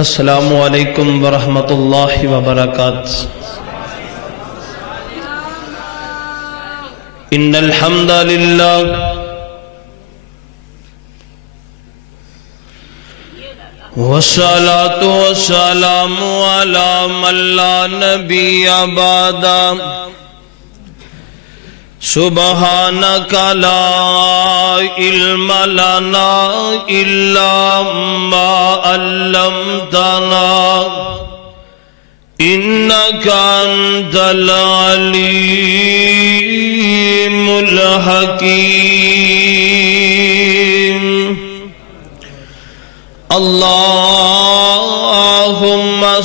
السلام علیکم ورحمۃ اللہ وبرکاتہ۔ ان الحمد للہ والصلاة والسلام علی من لا نبی بعدہ سبحانک لا علم لنا الا ما علمتنا انک انت العلیم الحکیم۔ اللہم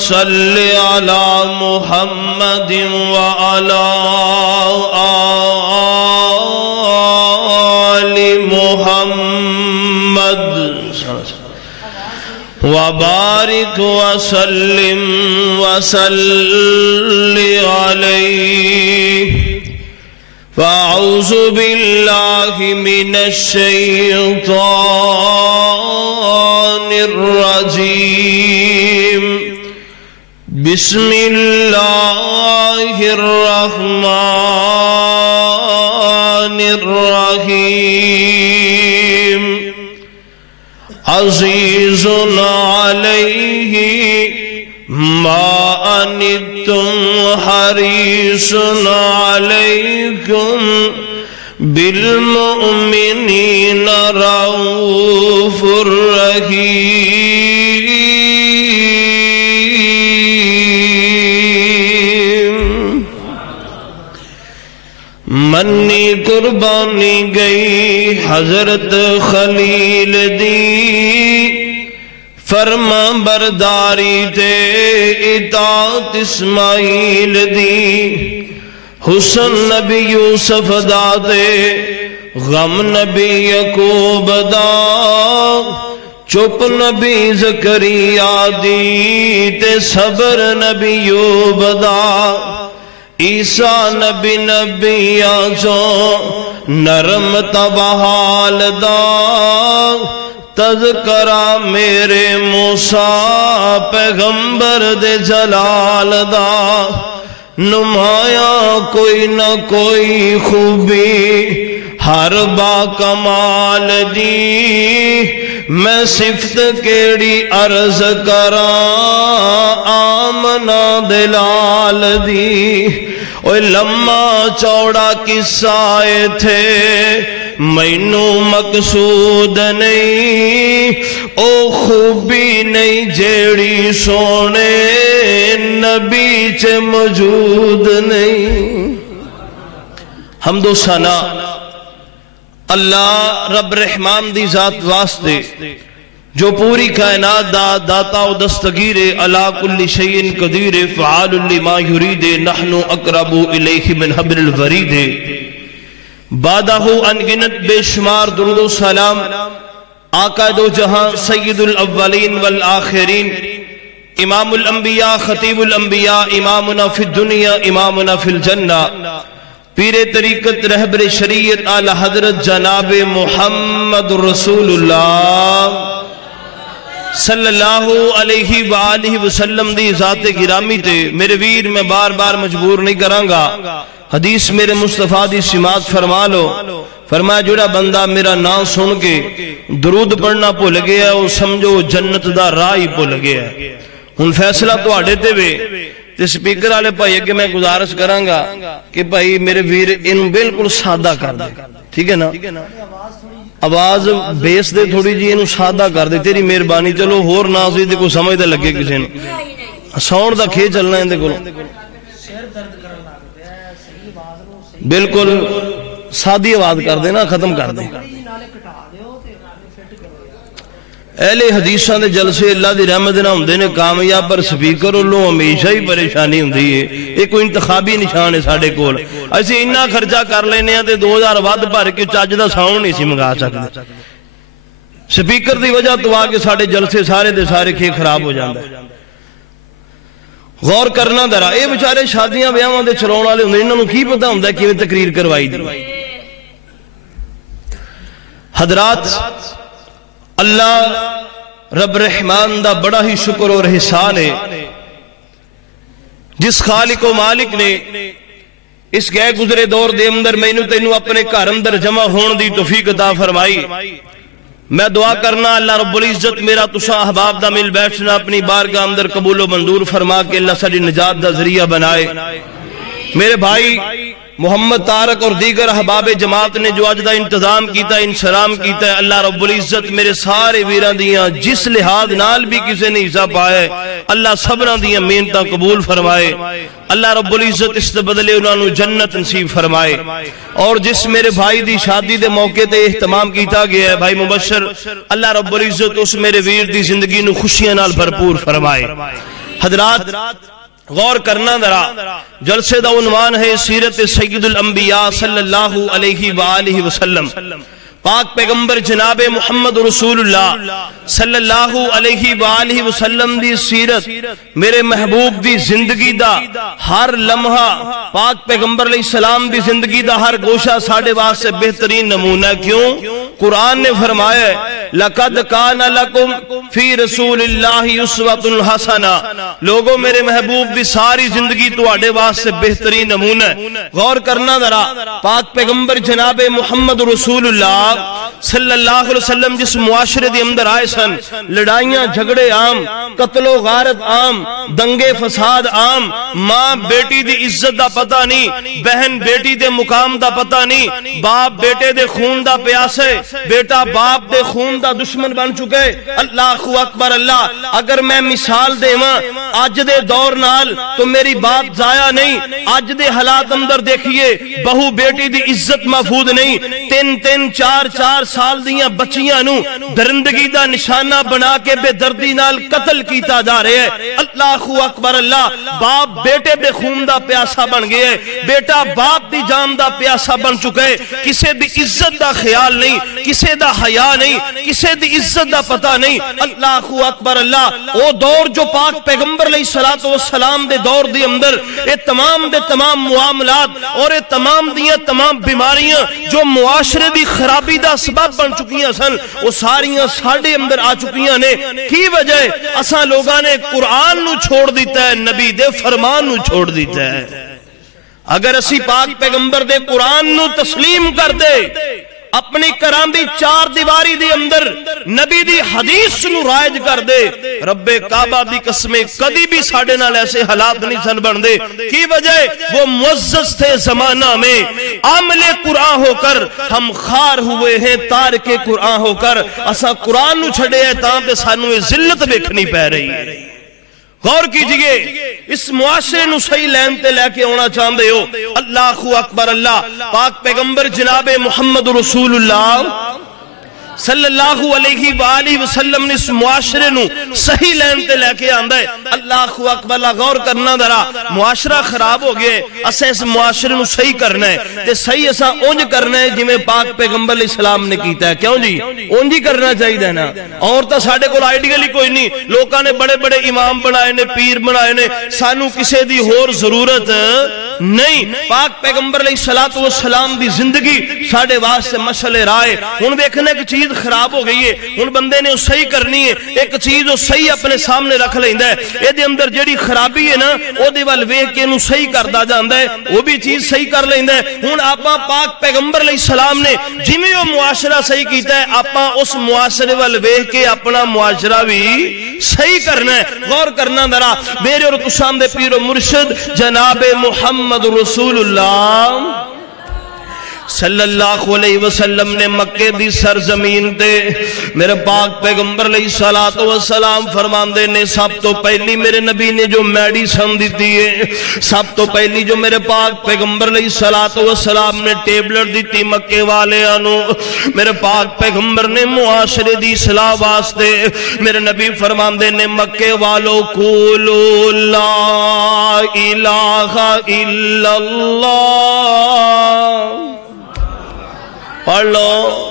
صل علی محمد وعلی وبارک وسلم وصل علیہ۔ فاعوذ باللہ من الشیطان الرجیم۔ بسم اللہ الرحمن الرحیم۔ عزیز علیہ ما عنتم حریص علیکم بالمؤمنین رؤوف رحیم۔ منی قربانی گئی حضرت خلیل دی، فرما برداری تے اطاعت اسماعیل دی۔ حسن نبی یوسف دا تے غم نبی یعقوب دا، چپ نبی زکریا دی تے صبر نبی ایوب دا۔ عیسیٰ نبی نبیاں چو نرم تبحال دا، تذکرہ میرے موسیٰ پیغمبر دے جلال دا۔ نمایاں کوئی نہ کوئی خوبی ہر با کمال دی، میں صفت کیڑی عرض کراں آمنہ دلال دی۔ اوہ لمحہ چوڑا قصہ تھے مینوں مقصود نہیں، او خوبی نہیں جیڑی سونے نبی چ موجود نہیں۔ حمد و ثنا اللہ رب رحمان دی ذات واسطے جو پوری کائنات دا داتا و دستگیر علی کل شیء قدیر فعال لما یرید، نحن اقرب الیہ من حبل الورید۔ بادہ انگنت بے شمار درود و سلام آقا دو جہاں سید الاولین والآخرین، امام الانبیاء خطیب الانبیاء، امامنا فی الدنیا امامنا فی الجنہ، پیر طریقت رہبر شریعت اعلی حضرت جناب محمد رسول اللہ صلی اللہ علیہ وآلہ وسلم دی ذات گرامی تے میرے ویر میں بار بار مجبور نہیں کرانگا، حدیث میرے مصطفیٰ دی سماعت فرما لو۔ فرمایا جڑا بندہ میرا نام سن کے درود پڑھنا بھول گیا وہ سمجھو جنت دا راہ ہی بھول گیا۔ ہن فیصلہ تو آڑے تے وے تے سپیکر والے بھائی اگے میں گزارش کرانگا کہ بھائی میرے ویر ان بالکل سادہ کر دے، ٹھیک ہے نا؟ آواز بیس دے تھوڑی جی انہوں سادہ کر دے، تیری مہربانی۔ چلو ہور نازی دے کو سمجھ دے لگے کسی نے ساؤنڈ دا کھے چلنا ہے دے کو بالکل سادی آواز کر دے نا، ختم کر دے۔ اہل حدیثاں دے جلسے اللہ دی رحمت نہ ہوندے نے کامیاب، پر سپیکر اللہ ہمیشہ ہی پریشانی ہوندی ہے۔ ایک کوئی انتخابی نشان ہے ساڑھے کول، ایسے انہا خرچہ کر لینے ہیں تے 2000 وعد بھر کے چاج دا ساؤنڈ نہیں سی منگا سکتے۔ سپیکر دی وجہ تو آگے ساڑھے جلسے سارے دے سارے کھے خراب ہو جاندہ ہے۔ غور کرنا درا اے بیچارے شادیاں بیاواں دے چلاون والے ہوندے، انہاں نوں کی پتہ ہوندا کیویں تقریر کروائی دی۔ حضرات اللہ رب رحمان دا بڑا ہی شکر اور احسان ہے جس خالق و مالک نے اس گئے گزرے دور دے اندر مینوں تینوں اپنے گھر اندر جمع ہون دی توفیق عطا فرمائی۔ میں دعا کرنا اللہ رب العزت میرا تساں احباب دا مل بیٹھنا اپنی بارگاہ اندر قبول و منظور فرما کے اللہ ساری نجات دا ذریعہ بنائے۔ میرے بھائی محمد طارق اور دیگر احباب جماعت نے جو اج دا انتظام کیتا ہے، انسلام کیتا ہے، اللہ رب العزت میرے سارے ویران دیاں جس لحاظ نال بھی کسی نے حصہ پائے اللہ سبران دیاں محنتاں قبول فرمائے، اللہ رب العزت اس بدلے انہوں نے جنت نصیب فرمائے۔ اور جس میرے بھائی دی شادی دے موقع تے اہتمام کیتا گیا ہے بھائی مبشر، اللہ رب العزت اس میرے ویر دی زندگی نو خوشیاں نال بھرپور فرمائے۔ حضرات غور کرنا ذرا، جلسے دا عنوان ہے سیرت سید الانبیاء صلی اللہ علیہ وآلہ وسلم۔ پاک پیغمبر جناب محمد رسول اللہ صلی اللہ علیہ وآلہ وسلم دی سیرت، میرے محبوب دی زندگی دا ہر لمحہ، پاک پیغمبر علیہ السلام دی زندگی دا ہر گوشہ ساڑھے واسطے بہترین نمونہ۔ کیوں؟ قرآن نے فرمایا ہے لَقَدْ كَانَ لَكُمْ فِي رَسُولِ اللَّهِ أُسْوَةٌ حَسَنَةٌ، لوگوں میرے محبوب دی ساری زندگی تو آڑے واسطے بہترین نمونہ ہے۔ غور کرنا ذرا، پاک پیغمبر جناب محمد رسول اللہ صلی اللہ علیہ وسلم جس معاشرے دے اندر آئے سن، لڑائیاں جھگڑے عام، قتل و غارت عام، دنگے فساد عام، ماں بیٹی دی عزت دا پتہ نہیں، بہن بیٹی دے مقام دا پتہ نہیں، باپ بیٹے دے خون دا پیاسے، بیٹا باپ دے خون دا دشمن بن چکے۔ اللہ اکبر اللہ، اگر میں مثال دے ماں آج دے دور نال تو میری بات ضائع نہیں۔ آج دے حالات اندر دیکھئے بہو بیٹی دی عزت محفوظ نہیں، تین چار سال دیاں بچیاں نو درندگی دا نشانہ بنا کے بے دردی نال قتل کیتا جا رہے ہیں۔ اللہ اکبر اللہ، باپ بیٹے دے خون دا پیاسا بن گئے، بیٹا باپ دی جان دا پیاسا بن چکے، کسے دی عزت دا خیال نہیں، کسے دا حیا نہیں، کسے دی عزت دا پتہ نہیں۔ اللہ اکبر اللہ، وہ دور جو پاک پیغمبر علیہ السلام دے دور دی اندر اے تمام دے تمام معاملات اور اے تمام دیاں تمام بیماریاں جو معاشرے دی خرابی دا سبب بن چکیاں سن، وہ ساریاں ساڑھے اندر آ چکیاں نے۔ کی وجہ اساں لوگاں نے قرآن نو چھوڑ دیتا ہے، نبی دے فرمان نو چھوڑ دیتا ہے۔ اگر اسی پاک پیغمبر دے قرآن نو تسلیم کر دے، اپنی کرام دی چار دیواری دی اندر نبی دی حدیث نو رائج کر دے، رب کعبہ دی قسمیں کدی بھی ساڑھے نال ایسے حالات نہیں سن بن دے۔ کی وجہ وہ معزز تھے زمانہ میں، عامل قرآن ہو کر ہم خار ہوئے ہیں تارک قرآن ہو کر، اسا قرآن نو چھڑے ہیں تاں تے سانو یہ ذلت بیکھنی پہ رہی ہے۔ غور کیجئے، اس معاشرے نو صحیح لین تے لے کے ہونا چاہندے ہو۔ اللہ اکبر اللہ، پاک پیغمبر جناب محمد رسول اللہ صلی اللہ علیہ وآلہ وسلم نے اس معاشرے نو صحیح لین تے لے کے آندہ ہے۔ اللہ اکبر اللہ، غور کرنا ذرا، معاشرہ خراب ہو گئے، اسے اس معاشرے نو صحیح کرنا ہے تے صحیح اسا اونج کرنا ہے جی میں پاک پیغمبر علیہ السلام نے کیتا ہے۔ کیوں جی؟ اونج ہی کرنا چاہیے ہے نا۔ اور تا ساڑھے کو آئیڈیل ہی کوئی نہیں، لوکاں نے بڑے بڑے امام بنائے نے، پیر بنائے نے، سانو کسے دی ہور ضرورت نہیں۔ پاک پیغمبر علیہ السلام دی زندگی ساڑھے واسطے مسئلے رائے۔ ہن دیکھنے کی چیز خراب ہو گئی ہے، ان بندے نے صحیح کرنی ہے، ایک چیز وہ صحیح اپنے سامنے رکھ لیندہ ہے، یہ دے اندر جڑی خرابی ہے نا وہ دے وال ویکھ کے انہوں صحیح کردہ جاندہ ہے، وہ بھی چیز صحیح کر لیندہ ہے۔ ہن آپاں پاک پیغمبر علیہ السلام نے جمیں وہ معاشرہ صحیح کیتا ہے، آپاں اس معاشرے وال ویکھ کے اپنا معاشرہ بھی صحیح کرنا ہے۔ غور کرنا ذرا، میرے اور تساں دے پیر و مرشد جناب محمد رسول اللہ صلی اللہ علیہ وسلم نے مکے دی سرزمین تے میرے پاک پیغمبر علیہ السلام فرماندے نے سب تو پہلی میرے نبی نے جو میڈیسن دیتی ہے، سب تو پہلی جو میرے پاک پیغمبر علیہ السلام نے ٹیبلٹ دیتی مکے والے آنو، میرے پاک پیغمبر نے معاشرے دی اصلاح واسطے میرے نبی فرماندے نے مکے والو قولوا لا الہ الا اللہ، پڑھ لو۔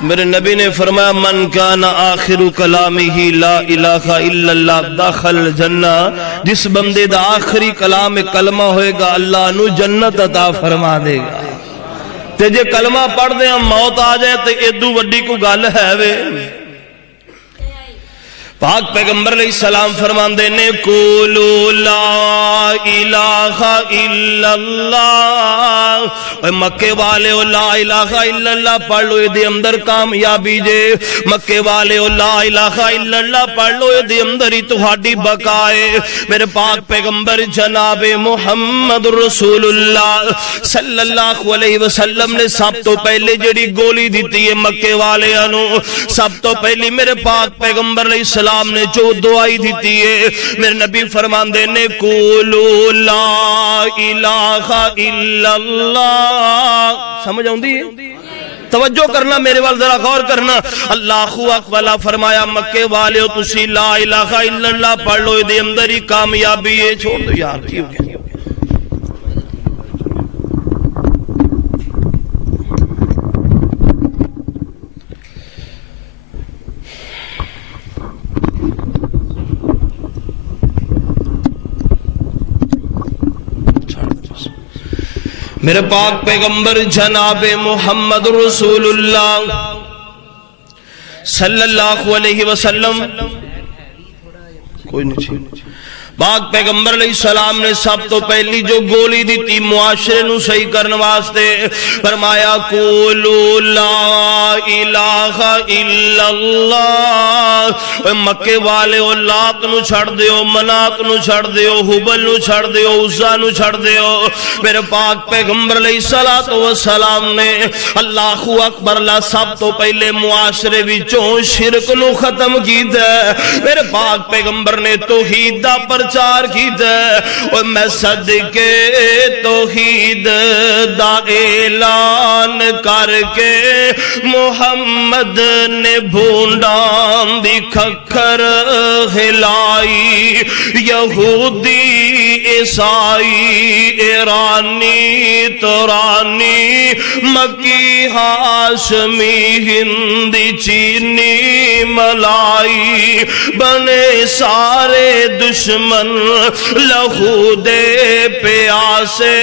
میرے نبی نے فرمایا من کان آخر کلامہ لا الہ الا اللہ داخل الجنہ، جس بندے دا آخری کلام کلمہ ہوئے گا اللہ نو جنت عطا فرما دے گا۔ تے جے کلمہ پڑھ دے ہم موت آ جائے تے ادو وڈی کو گل ہے وے، پاک پیغمبر علیہ السلام فرماندے نے قولوا لا الہ الا اللہ، اے مکے والے لا الہ الا اللہ پڑھ لو، دے اندر کامیابی جے، مکے والے لا الہ الا اللہ پڑھ لو، دے اندر ہی تہاڈی بقائے۔ میرے پاک پیغمبر جناب محمد رسول اللہ صلی اللہ علیہ وسلم نے سب تو پہلے جڑی گولی دیتی ہے مکے والے انو، سب تو پہلی میرے پاک پیغمبر علیہ السلام نے جو دعائی دیتی ہے، میرے نبی فرماندے نے قولوا لا الہ الا اللہ۔ سمجھ آؤں دی توجہ کرنا میرے وال ذرا غور کرنا۔ اللہ اکبر فرمایا مکے والے تسی لا الہ الا اللہ پڑھ لو، دے اندر ہی کامیابی ہے۔ چھوڑ دو یار کی ہو گیا، میرے پاک پیغمبر جناب محمد رسول اللہ صلی اللہ علیہ وسلم کوئی نہیں، پاک پیغمبر علیہ السلام نے سب تو پہلی جو گولی دی تھی معاشرے نو صحیح کرنے واسطے، فرمایا قولوا لا الہ الا اللہ۔ مکے والے لات نو چھڑ دیو، منات نو چھڑ دیو، حبل نو چھڑ دیو، عزا نو چھڑ دیو۔ میرے پاک پیغمبر علیہ السلام نے اللہ اکبر اللہ سب تو پہلے معاشرے وچوں شرک نو ختم کیتا ہے۔ میرے پاک پیغمبر نے توحید دا پرچار کیتا ہے، اور میں صدقے توحید دا اعلان کر کے محمد نے بھونڈان دی کھکھر ہلائی، یہودی عیسائی ایرانی تورانی مکی ہاشمی ہندی چینی ملائی بنے سارے دشمن لہو دے پیاسے،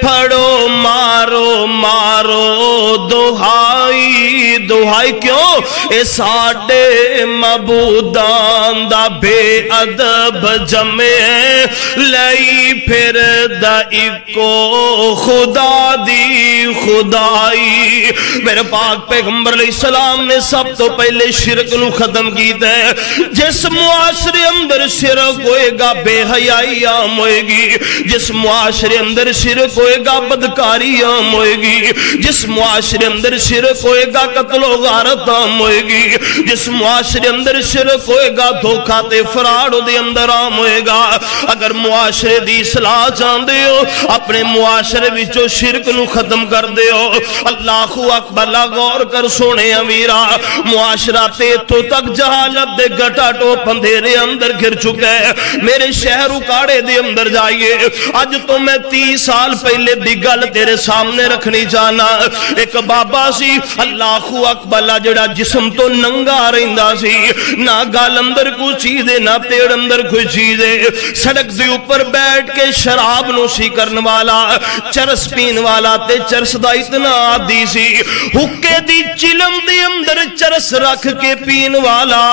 پھڑو مارو مارو دہائی دہائی، کیوں اے ساڑے معبودان دا بے ادب جمع لئی پھر دا اکو خدا دی خدائی۔ میرے پاک پیغمبر علیہ السلام نے سب تو پہلے شرک نو ختم کیتا ہے۔ جس معاشرے اندر شرک ہوئے گا بے حیائی عام ہوئے گی، جس معاشرے اندر شرک ہوئے گا بدکاری عام ہوئے گی، جس معاشرے اندر شرک ہوئے گا قتل و غارت عام ہوئے گی، جس معاشرے اندر شرک ہوئے گا دھوکہ تے فراڈ دے اندر عام ہوئے گا۔ اگر معاشرے دی اصلاح چاہندے ہو، اپنے معاشرے وچوں شرک نو ختم کر دے ہو۔ اللہ اکبر غور کر سونے امیرا، معاشرہ تے تو تک جہالت دے گٹا ٹوپ اندھیرے اندر گر چکا ہے۔ میرے شہر اکاڑے دے اندر جائیے، آج تو میں 30 سال پہلے دی گل تیرے سامنے رکھنی چاہنا۔ ایک بابا سی اللہ اکبر جڑا جسم تو ننگا رہندا سی، نہ گال اندر کوئی چیز ہے نہ پیڑ اندر کوئی چیز ہے، سڑک دے اوپر بیٹھ کے شراب نوشی کرنے والا، چرس پین والا تے چرس دا اتنا عادی سی، حکے دی چلم دے اندر چرس رکھ کے پین والا۔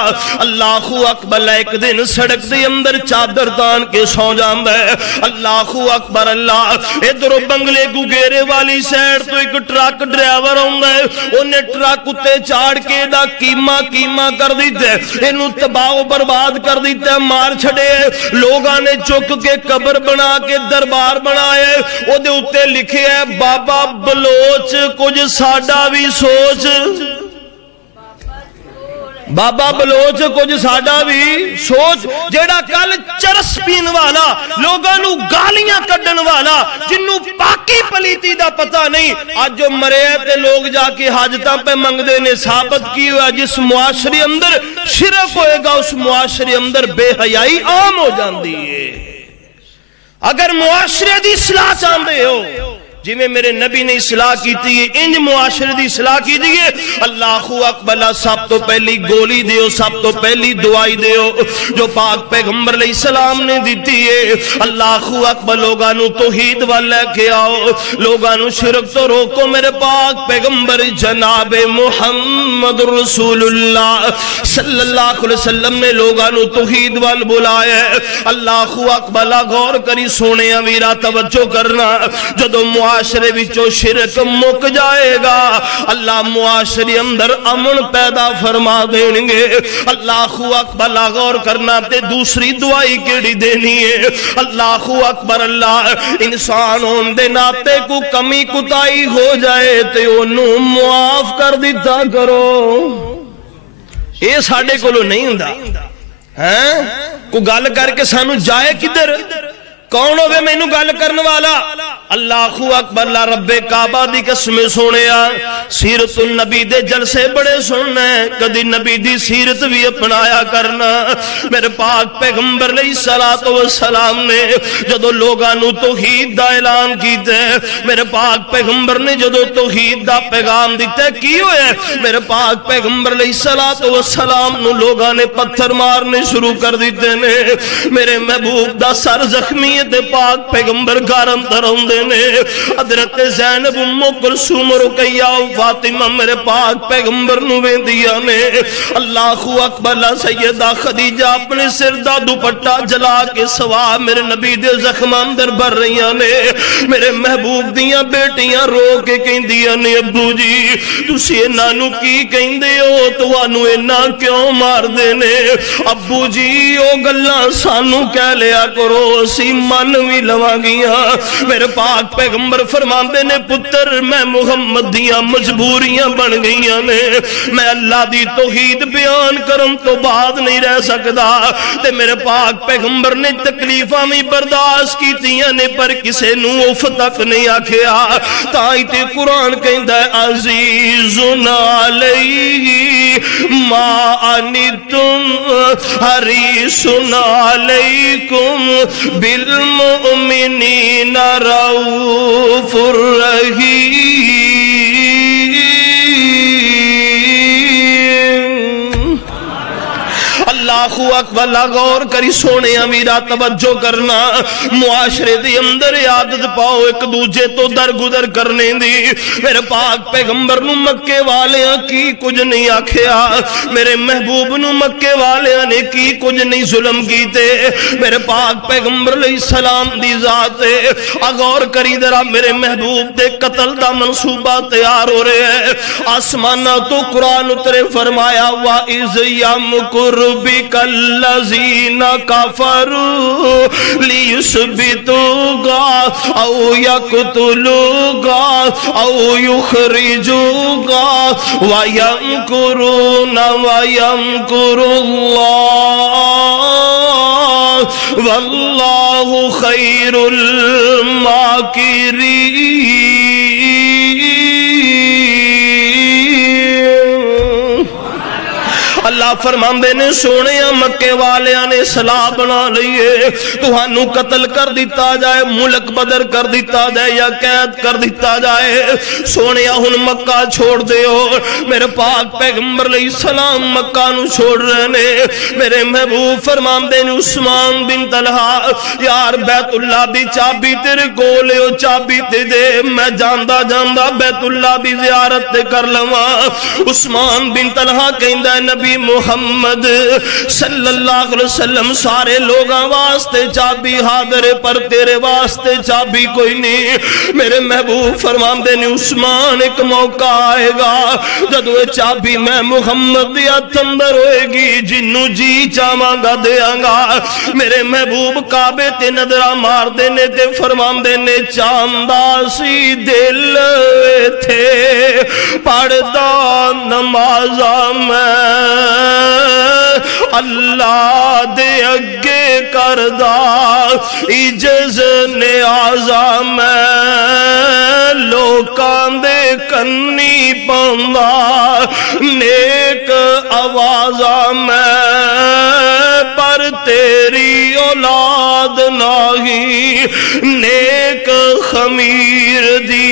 اللہ اکبر ایک دن سڑک دے اندر چادر تان کے سو جاندا ہے۔ اللہ اکبر اللہ، ادھر بنگلے گگیرے والی سائڈ تو ایک ٹرک ڈرائیور ہوندا ہے، انہیں ٹرک اتے چاڑ کے دا کیما کیما کر دیتا ہے، انہوں تباہ و برباد کر دیتا ہے، مار چھڑے۔ لوگاں نے چک کے قبر بنا کے دربار بنائے، او دے اتے لکھے ہے بابا بلوچ کچھ ساڈا بھی سوچ، بابا بلوچ کچھ ساڈا بھی سوچ۔ جیڑا کل چرس پین والا، لوگاں نو گالیاں کڈن والا، جنوں پاکی پلیتی دا پتہ نہیں، آج جو مرے تے لوگ جا کے حاجتاں پہ منگدے نے، ثابت کی ہوا جس معاشرے اندر شرک ہوئے گا اس معاشرے اندر بے حیائی عام ہو جاندی ہے۔ اگر معاشرے دی اصلاح چاہندے ہو، جی میں میرے نبی نے اصلاح کی تھی انج معاشرے دی اصلاح کی دیئے اللہ اکبر سب تو پہلی گولی دیو سب تو پہلی دعائی دیو جو پاک پیغمبر علیہ السلام نے دیتی ہے اللہ اکبر لوگانو توحید والے کے آؤ لوگانو شرک تو روکو میرے پاک پیغمبر جناب محمد رسول اللہ صلی اللہ علیہ وسلم نے لوگانو توحید وال بلائے اللہ اکبر غور کری سونے امیرہ توجہ کرنا جدو معاشرے وچو شرک مک جائے گا اللہ معاشرے اندر امن پیدا فرما دیں گے اللہ اکبر غور کرنا تے دوسری دعائی کیڑی دینی ہے اللہ اکبر اللہ انسان ہون دے ناتے کو کمی کتائی ہو جائے تے انہوں معاف کر دیتا کرو یہ ساڑھے کو لو نہیں ہوں کو گال کر کے سانو جائے کدھر کون ہوئے میں انہوں گال کرنے والا اللہ اکبر اللہ رب کعبہ دی قسم سونیا سیرت النبی دے جلسے بڑے سننے کدی نبی دی سیرت بھی اپنایا کرنا میرے پاک پیغمبر علیہ السلام نے جدو لوگانو توحید دا اعلان کیتے میرے پاک پیغمبر نے جدو توحید دا پیغام دیتے کی ہوئے میرے پاک پیغمبر علیہ السلام نو لوگاں نے پتھر مارنے شروع کر دیتے نے میرے محبوب دا سر زخمی تے پاک پیغمبر گارن ترون دینے حضرت زینب ام کلثوم رقیہ فاطمہ میرے پاک پیغمبر نوے دیا نے اللہ اکبر سیدہ خدیجہ اپنے سر دا دوپٹہ جلا کے سوا میرے نبی دے زخمان در بھر رہیاں نے میرے محبوب دیاں بیٹیاں رو کے کہیں دیا نے ابو جی تسی نانو کی کہیں دے ہو تو آنو اینا کیوں مار دینے ابو جی او گلہ سانو کہہ لیا کرو سی منوی لوا گیا میرے پاک پیغمبر فرماندے نے پتر میں محمد دیاں مجبوریاں بن گئیاں نے میں اللہ دی توحید بیان کرم تو بعد نہیں رہ سکدا تے میرے پاک پیغمبر نے تکلیفاں میں برداشت کی تیاں نے پر کسے نو اف تک نہیں آکھیا تائی تے قرآن کہندہ ہے عزیزن علیہ ما انتم حریصن علیکم بالمؤمنین رؤوف الرحیم اللہ اکبر غور کری سونے امیرہ توجہ کرنا معاشرے دی اندر عادت پاؤ ایک دوجے تو درگزر کرنے دی میرے پاک پیغمبر نو مکے والیاں کی کچھ نہیں آکھیا میرے محبوب نو مکے والیاں نے کی کچھ نہیں ظلم کیتے میرے پاک پیغمبر علیہ السلام دی ذات غور کری درہ میرے محبوب دے قتل دا منصوبہ تیار ہو رہے ہیں آسمانہ تو قرآن اترے فرمایا وَإِذْ يَمْكُرُ بِكَ الَّذِينَ كَفَرُوا لِيُثْبِتُوكَ أَوْ يَقْتُلُوكَ أَوْ يُخْرِجُوكَ وَيَمْكُرُونَ وَيَمْكُرُ اللَّهُ وَاللَّهُ خَيْرُ الْمَاكِرِينَ اللہ فرماندے نے سونے مکے والیاں نے صلاح بنا لئیے توہانو قتل کر دیتا جائے ملک بدر کر دیتا جائے یا قید کر دیتا جائے سونے ہن مکہ چھوڑ دے ہو میرے پاک پیغمبر علیہ السلام مکہ نو چھوڑ رہے نے میرے محبوب فرماندے نے عثمان بن طلحہ یار بیت اللہ دی چابی تیرے کولے ہو چابی تے دے میں جاندہ جاندہ بیت اللہ دی زیارت تے کر لواں عثمان بن طلحہ کہندہ نبی محمد صلی اللہ علیہ وسلم سارے لوگاں واسطے چابی حاضر پر تیرے واسطے چابی کوئی نہیں میرے محبوب فرماندے نے عثمان ایک موقع آئے گا جدو چابی میں محمد دیا تندر ہوئے گی جنو جی چاواں گا دیا گا میرے محبوب کعبے تے نظرہ مار دینے تے فرماندے نے چاندہ سی دل تھے پڑھتا نمازہ میں اللہ دے اگے کردہ عجز نیازہ میں لوکاں دے کنی پاندہ نیک آوازہ میں پر تیری اولاد نہیں نیک خمیر دی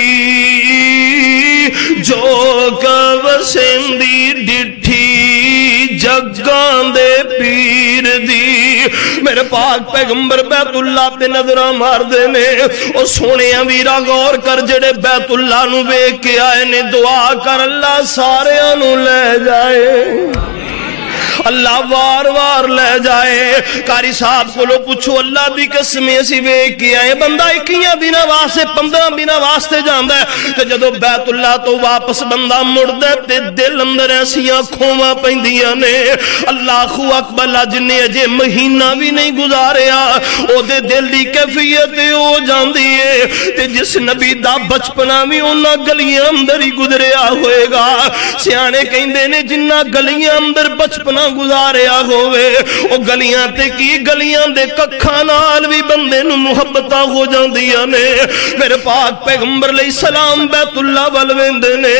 میرے پاک پیغمبر بیت اللہ تے نظرہ مار دے نے او سونے ویرا غور کر جڑے بیت اللہ نو ویکھ کے آئے نے دعا کر اللہ سارے نو لے جائے اللہ وار وار لے جائے کاری صاحب کو لو پوچھو اللہ دی قسمیں سی ویکھ کے آئے بندہ 21 دن واسطے 15 دن واسطے جاندا ہے تے جدوں بیت اللہ تو واپس بندہ مڑدا تے دل اندر ایسیاں کھوواں پیندیاں نے اللہ اکبر جنے اجے مہینہ بھی نہیں گزاریا او دے دل دی کیفیت ہو جاندی ہے تے جس نبی دا بچپنا بھی انہاں گلیاں اندر ہی گزریا ہوئے گا سیانے کہندے نے جنہ گلیاں اندر بچپنا گزاریا ہوئے او گلیاں تے کی گلیاں دے ککھاں نال بھی بندے نو محبتاں ہو جاندیاں نے میرے پاک پیغمبر علیہ السلام بیت اللہ ول ویندے نے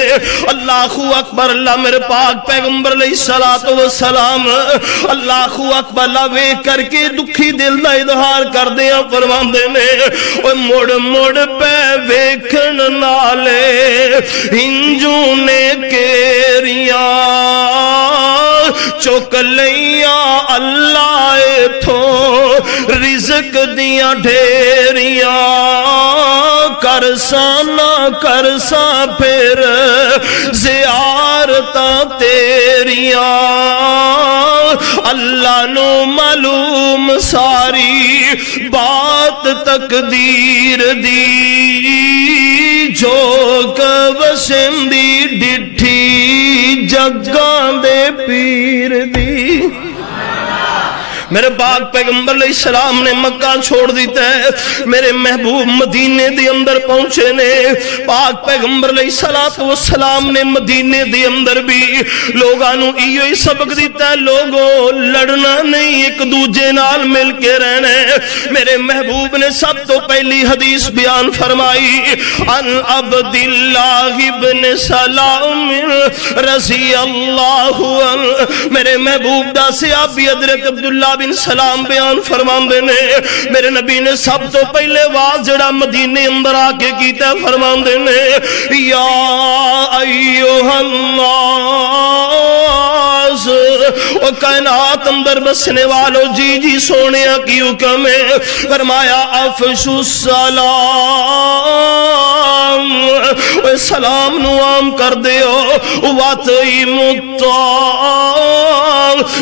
اللہ اکبر اللہ میرے پاک پیغمبر علیہ السلام اللہ اکبر اللہ ویکھ کر کے دکھی دل دا اظہار کردیاں فرماندے نے اوے مڑ مڑ پے ویکھن نالے ہنجوں نے کیریاں چک لیاں اللہ ایتھوں رزق دیاں ڈھیریاں کرساں نہ کرساں پھر زیارتاں تیریاں اللہ نو معلوم ساری بات تقدیر دی جو وسم دی ڈٹھی جگاں دے پیر دی میرے پاک پیغمبر علیہ السلام نے مکہ چھوڑ دیتا ہے میرے محبوب مدینے دے اندر پہنچے نے پاک پیغمبر علیہ السلام نے مدینے دے اندر بھی لوگانوں ایو ہی سبق دیتا ہے لوگوں لڑنا نہیں ایک دوجے نال مل کے رہنا ہے میرے محبوب نے سب تو پہلی حدیث بیان فرمائی ان عبداللہ ابن سلام رضی اللہ عنہ میرے محبوب دا صحابی حضرت عبداللہ بن سلام بیان فرماندے نے میرے نبی نے سب تو پہلے واز جڑا مدینے اندر آ کے کیتا فرماندے نے یا ایوہ الناس او کائنات اندر بسنے والو جی جی سونیا کی حکم ہے فرمایا افشو السلام سلام نو عام کر دیو وَاطِعِمُ الطَّعَامَ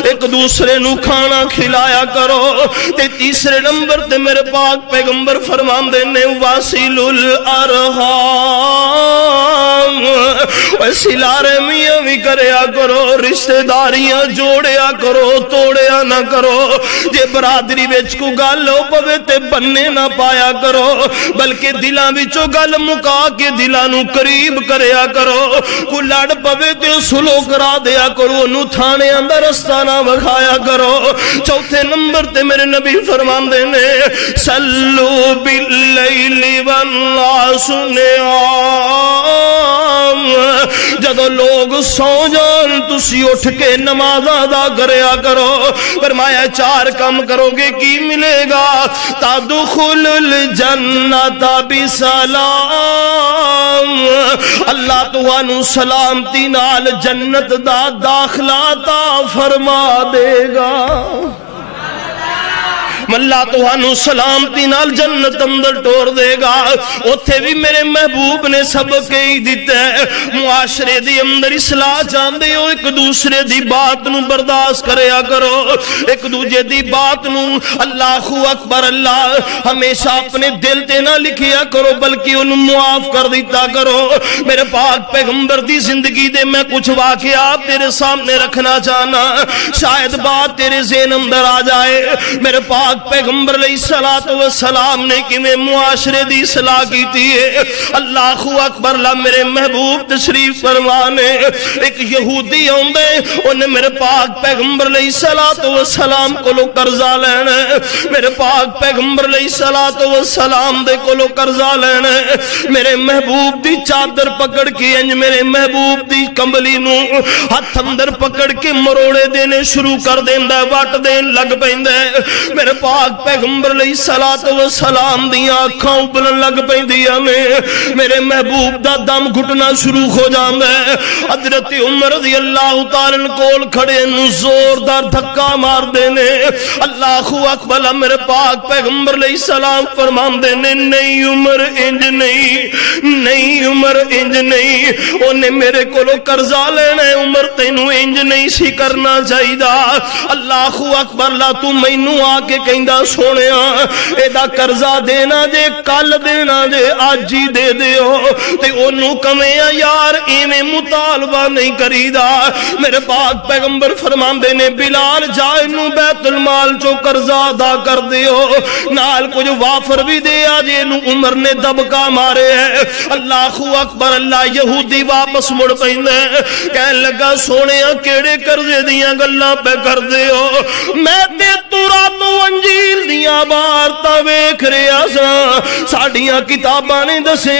ایک دوسرے نو کھانا کھلایا کرو تے تیسرے نمبر تے میرے پاک پیغمبر فرماندے نے وَاسِلُ الْأَرْحَامِ سلارے میاں بھی کریا کرو رشتہ داریاں جوڑیا کرو توڑیا نہ کرو جے برادری وچ کو گل ہو پوے تے بننے نہ پایا کرو بلکہ دلاں وچوں گل مکا کے دلاں نو قریب کریا کرو کو لڑ پوے تے سلو کرا دیا کرو انو تھانے اندر رستہ نہ وکھایا کرو چوتھے نمبر تے میرے نبی فرماندے نے صلو باللیل والناس نیام جدو لوگ سو جان تسی اٹھ کے نماز ادا کریا کرو فرمایا چار کام کرو گے کی ملے گا تدخل الجنت بسلام اللہ توانو سلامتی نال جنت دا داخلہ تا فرما دے گا اللہ توانو سلامتی نال جنت اندر ٹور دے گا اوتھے بھی میرے محبوب نے سبق ہی دیتا ہے معاشرے دی اندر اصلاح چاہندے ہو ایک دوسرے دی بات نو برداشت کریا کرو ایک دوجے دی بات نو اللہ اکبر اللہ ہمیشہ اپنے دل تے نہ لکھیا کرو بلکہ انہوں معاف کر دیتا کرو میرے پاک پیغمبر دی زندگی دے میں کچھ واقعات تیرے سامنے رکھنا چاہنا شاید بات تیرے ذہن اندر آ جائے میرے پاک پیغمبر علیہ السلام نے کہ میں معاشرے دی اصلاح کی تھی اللہ اکبر اللہ میرے محبوب تشریف فرمانے ایک یہودی ہوندے انہیں میرے پاک پیغمبر علیہ السلام کو لو قرضہ لینے میرے پاک پیغمبر علیہ السلام دے کو لو قرضہ لینے میرے محبوب دی چادر پکڑ کے انج میرے محبوب دی کمبلی نو ہاتھ اندر پکڑ کے مروڑے دینے شروع کر دیندہ واٹ دین لگ پیندہ میرے پاک پاک پیغمبر علیہ الصلوۃ والسلام دیاں اکھاں ابلن لگ پیندیاں نے، میرے محبوب دا دم گھٹنا شروع ہو جاندا ہے۔ حضرت عمر رضی اللہ تعالی عنہ کول کھڑے نو زوردار دھکا مار دے نے، اللہ اکبر، میرے پاک پیغمبر علیہ السلام فرماندے نے نہیں عمر انج نہیں عمر انج نہیں، اونے میرے کولو قرضہ لینا ہے، عمر تینوں انج نہیں سی کرنا چاہیدا۔ اللہ اکبر، لا تو مینوں آ کے کہندا سونیا اے دا قرضہ دینا جے کل دینا جے اج ہی دے دیو، تے اونوں کمیں یار ایویں مطالبہ نہیں کریدا۔ میرے پاک پیغمبر فرماندے نے بلال جا اینوں بیت المال چو قرضہ ادا کر دیو، نال کچھ وافر بھی دیا جے نو عمر نے دبکا مارے ہے۔ اللہ اکبر، اللہ یہودی واپس مڑ پیندے کہن لگا سونیا کیڑے قرضے دیاں گلاں پہ کر دیو، میں تے تورات و انجیل دیاں بارتا ویکھ رہا سا، ساڈیاں کتاباں نے دسے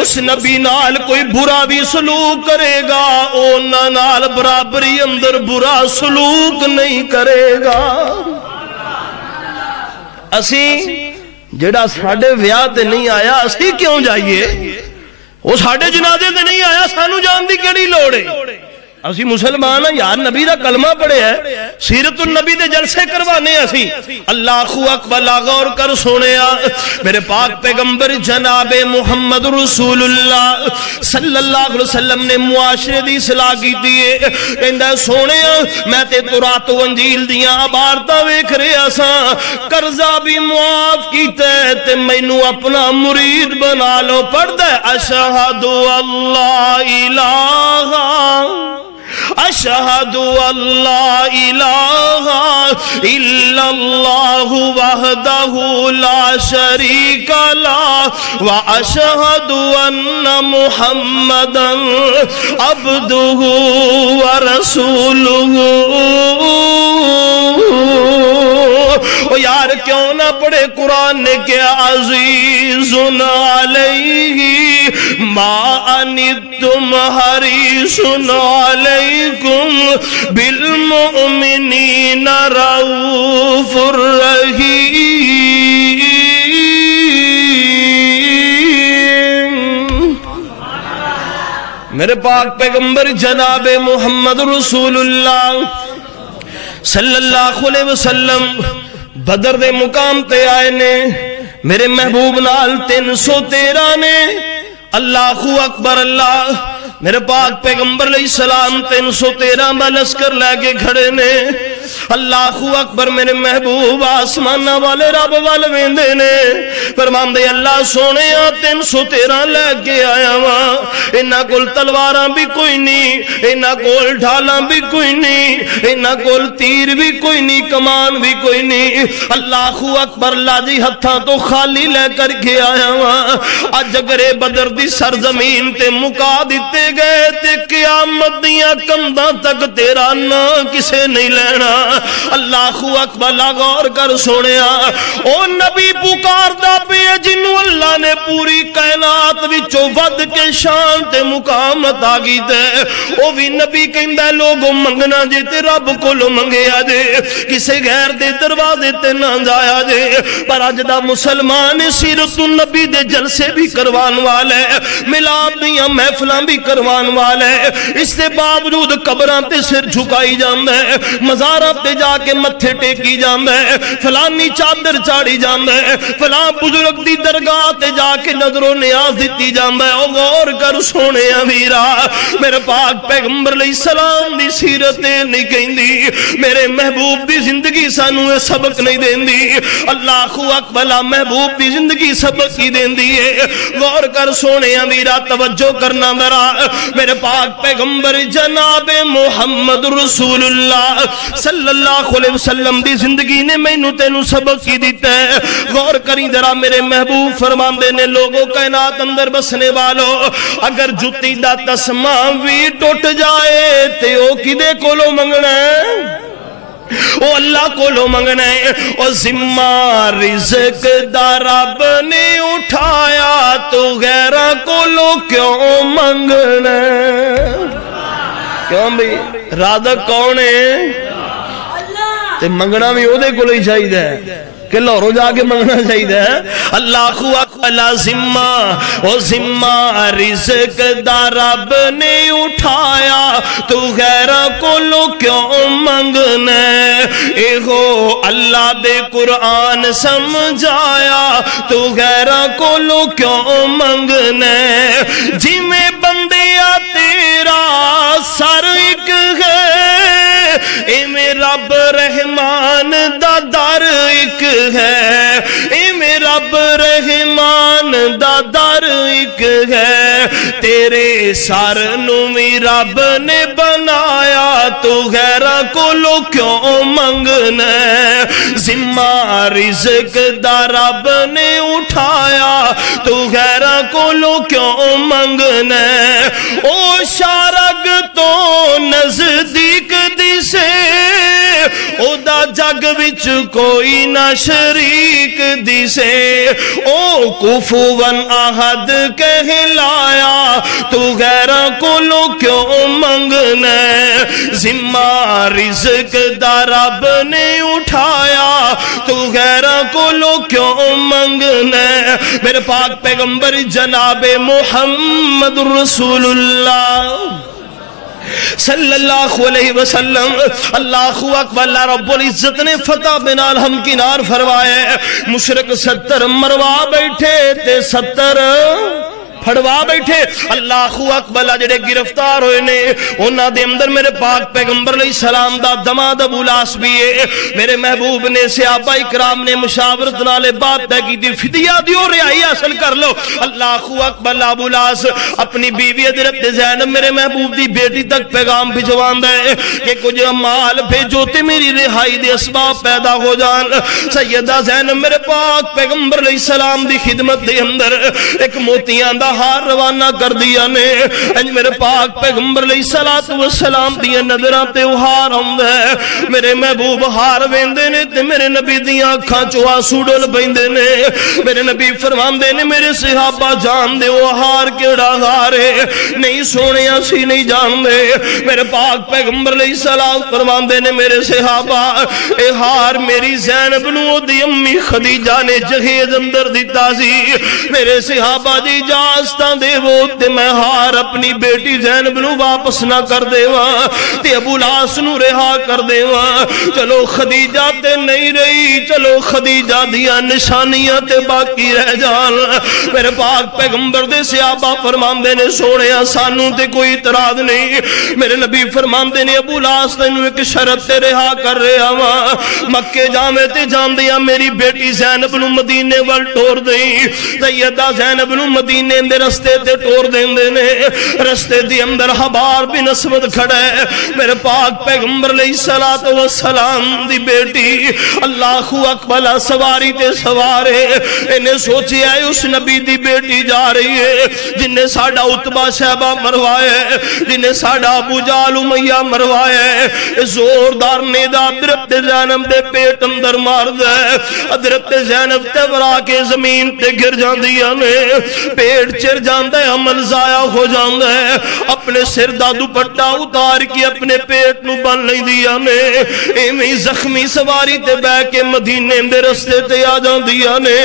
اس نبی نال کوئی برا بھی سلوک کرے گا اونا نال برابری اندر برا سلوک نہیں کرے گا۔ اسی جڑا ساڈے ویاہ تے نہیں آیا اسی کیوں جائیے؟ وہ ساڈے جنازے تے نہیں آیا سانو جان دی کیڑی لوڑ ہے؟ اسی مسلمان ہیں یار، نبی دا کلمہ پڑھے ہے، سیرت النبی دے جلسے کروانے اسی۔ اللہ اکبر، غور کر سونیا میرے پاک پیغمبر جناب محمد رسول اللہ صلی اللہ علیہ وسلم نے معاشرے دی اصلاح کیتی ہے، کہندا سونیا میں تے تورات و انجیل دیاں عبارتاں ویکھ رہا سا، قرضہ بھی معاف کیتا ہے تے مینوں اپنا مرید بنا لو۔ پڑھدا ہے اشہد اللہ الہ اشہد اللہ الہ الا اللہ وحدہ لا شریک لہ واشہد ان محمدا عبدہ ورسولہ۔ او یار کیوں نہ پڑھے قرآن نے کیا عزیز علیہ ما انتم حریص علیکم بالمؤمنین رؤوف الرحیم۔ میرے پاک پیغمبر جناب محمد رسول اللہ صلی اللہ علیہ وسلم بدر دے مقام تے آئے نے، میرے محبوب نال 313 نے۔ اللہ اکبر، اللہ میرے پاک پیغمبر علیہ السلام 313 لشکر لے کے کھڑے نے۔ اللہ اکبر، میرے محبوب آسمانہ والے رب وال ویندے نے، فرماندے اللہ سونے 313 لے کے آیا ہاں، انہاں کول تلواراں بھی کوئی نہیں، انہاں کول ڈھالاں بھی کوئی نہیں، انہاں کول تیر بھی کوئی نہیں، کمان بھی کوئی نہیں۔ اللہ اکبر، اللہ جی ہتھاں تو خالی لے کر کے آیا ہاں، اج اگر بدر دی سرزمین تے مکا دیتے گئے تے قیامت دیاں کنداں تک تیرا نا کسے نہیں لینا۔ اللہ اکبر، غور کر سونیا او نبی پکاردا پیا جنوں اللہ نے پوری کائنات وچوں ود کے شان تے مقام عطا کیتا ہے، او بھی نبی کہندا لوگوں منگنا جے تے رب کولوں منگیا جے، کسے غیر دے دروازے تے نہ جایا جے۔ پر اج دا مسلمان سیرت النبی دے جلسے بھی کروان والے، ملاد دیاں محفلاں بھی کروان والے، اس کے باوجود قبراں تے سر جھکائی جاندا ہے، مزاراں تے جا کے متھے ٹیکی جاندا ہے، فلانی چادر چاڑی جاندا ہے، فلاں بزرگ دی درگاہ تے جا کے نظر و نیاز دتی جاندا ہے۔ او غور کر سونے ویرا، میرے پاک پیغمبر علیہ السلام دی سیرت نہیں کہندی، میرے محبوب دی زندگی سانو سبق نہیں دیندی۔ اللہ اکبر، محبوب دی زندگی سبق ہی دیندی ہے۔ غور کر سونے ویرا، توجہ کرنا ذرا، میرے پاک پیغمبر جناب محمد رسول اللہ صلی اللہ علیہ وسلم دی زندگی نے مینوں تینوں سبق ہی دیتا ہے۔ غور کریں ذرا، میرے محبوب فرماندے نے لوگوں کائنات اندر بسنے والو، اگر جتی دا تسمہ بھی ٹوٹ جائے تے او کدے کولوں منگنا ہے؟ او اللہ کولوں منگنا ہے۔ او ذمہ رزق دا رب نے اٹھایا تو غیرہ کولوں کیوں منگنا ہے؟ کیوں بھئی رازق کون ہے؟ تے منگنا بھی او دے کولوں ہی چاہیے ہے۔ کہ لورو جا کے منگنا چاہیے اللہ اکبر ذمہ رزق دا رب نے اٹھایا تو غیرہ کو لو کیوں منگنا اے ہو اللہ دے قرآن سمجھایا تو غیرہ کو لو کیوں منگنا جی میں بندیا تیرا سر ایک ہے اے میں رب رحمان دا در ایک ہے اے میں رب رحمان دا در ایک ہے تیرے سر نومی رب نے بنایا تو غیرہ کو لو کیوں منگنا ذمہ رزق دا رب نے اٹھایا تو غیرہ کو لو کیوں منگنا او شارگ تو نزدیک دیسے او دا جگ وچ کوئی نہ شریک دیسے او کفوان احد کہلایا تو غیرہ کو لو کیوں منگنا ذمہ رزق دا رب نے اٹھایا تو غیرہ کو لو کیوں منگنا میرے پاک پیغمبر جناب محمد رسول اللہ صلی اللہ علیہ وسلم اللہ اکبر اللہ رب العزت نے فتح بن الحم کنار فرمائے مشرک 70 مروا بیٹھے تے 70 پھڑوا بیٹھے اللہ اکبر جڑے گرفتار ہوئے نے انہاں دے اندر میرے پاک پیغمبر علیہ السلام دا دماد ابو لاس بھی ہے میرے محبوب نے صحابہ اکرام نے مشاورت نالے بات طے کی دی فدیہ دیو رہائی حاصل کر لو اللہ اکبر ابو لاس اپنی بیوی حضرت زینب میرے محبوب دی بیٹی تک پیغام بھجوان دے کہ کچھ مال بھیجو تے میری رہائی دے اسباب پیدا ہو جان سیدہ زینب میرے پاک پیغمبر علیہ السلام دی خدمت دے اندر ایک موتیاں دا ہار روانہ کر دیا نے انج میرے پاک پیغمبر علیہ السلام دیا نظرہ تے ہار ہم دے میرے محبوب ہار ویندے نے تے میرے نبی دیا کھا چوا سوڑل بیندے نے میرے نبی فرمان دے نے میرے صحابہ جان دے وہ ہار کیڑا ہارے نہیں سونے اسی نہیں جان دے میرے پاک پیغمبر علیہ السلام فرمان دے نے میرے صحابہ اے ہار میری زینب نو دی امی خدیجہ نے جہیز اندر دی تازی میرے صحابہ دی جاستان دے وہ تے میں ہار اپنی بیٹی زینب نو واپس نہ کر دے وہاں تے ابو لاس نو رہا کر دے وہاں چلو خدیجہ تے نہیں رہی چلو خدیجہ دیا نشانیاں تے باقی رہ جان میرے پاک پیغمبر دے صحابہ فرمان دے نے سوڑے سانوں تے کوئی اعتراض نہیں میرے نبی فرمان دے نے ابو لاس تینوں ایک شرط تے رہا کر رہا وہاں مکے جامے تے جان دیا میری بیٹی زینب نو مدینے وال ٹور دیں سیدہ زینب نو مدینے دے رستے تے ٹور دیں دینے رستے دی اندر حبار بن اسود کھڑے میرے پاک پیغمبر علیہ السلام دی بیٹی اللہ اکبر سواری تے سوارے انہیں سوچی ہے اس نبی دی بیٹی جا رہی ہے جنہیں ساڑھا عتبہ شہبہ مروائے جنہیں ساڑھا ابو جال امیہ مروائے زوردار نیدہ حضرت زینب دے پیٹ اندر مار دے حضرت زینب تے ورا کے زمین تے گر جان دیا نے پیٹ چر جان دے عمل ضائع ہو جان دے اپنے سر دا دوپٹہ اتار کے اپنے پیٹ نو بن نہیں دیا نے ایمی زخمی سواری تے بے کے مدینے دے رستے تے آ جان دیا نے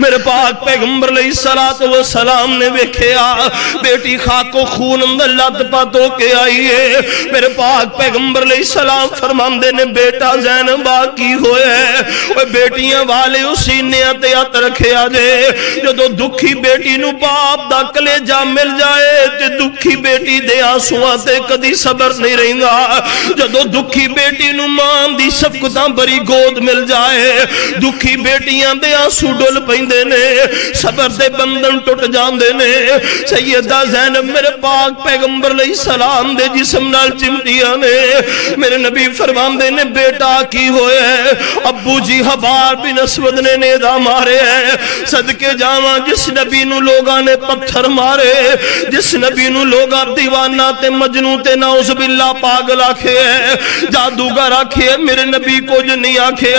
میرے پاک پیغمبر علیہ السلام نے ویکھیا بیٹی خاک و خون اندر لت پت ہو کے آئی ہے میرے پاک پیغمبر علیہ السلام فرماندے نے بیٹا زینب باقی ہوئے بیٹیاں والے اسی نیت یاد رکھے آجے جو دکھی بیٹی نو باپ دا کلیجہ مل جائے تے دکھی بیٹی دے آنسواں تے کدی صبر نہیں رہیں گا جو دکھی بیٹی نو مان دی شفقتاں بری گود مل جائے دکھی بیٹیاں دے آنسو ڈول پیندے نے صبر دے بندن ٹوٹ جان دے نے سیدہ زینب میرے پاک پیغمبر علیہ السلام دے جسم نال چمٹیاں نے میرے نبی فرمان دے نے بیٹا کی ہوئے ہے ابو جی حبار بن اسود نے نیدہ مارے ہیں صدقے جاواں جس نبی نو لوگاں نے پتھر مارے جس نبی نو لوگاں دیوانہ تے مجنوں تے نعوذ باللہ پاگل آکھے ہیں جادوگر آکھے میرے نبی کو جو نہیں آکھے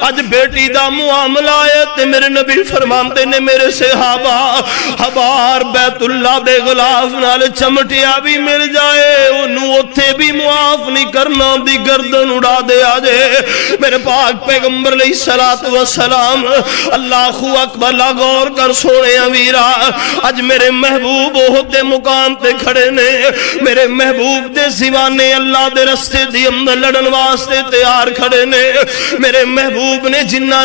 آج بیٹی دا معاملہ ہے تے میرے میرے نبی فرماندے نے میرے صحابہ ہبار بیت اللہ دے غلاف نال چمٹیا بھی مل جائے انہوں اتھے بھی معاف نہیں کرنا دی گردن اڑا دے آجے میرے پاک پیغمبر علیہ السلام اللہ اکبر لا غور کر سونے امیرہ اج میرے محبوب احد دے مقام تے کھڑے نے میرے محبوب دے زیوانے اللہ دے رستے دی اندر لڑن واسطے تیار کھڑے نے میرے محبوب نے جنہاں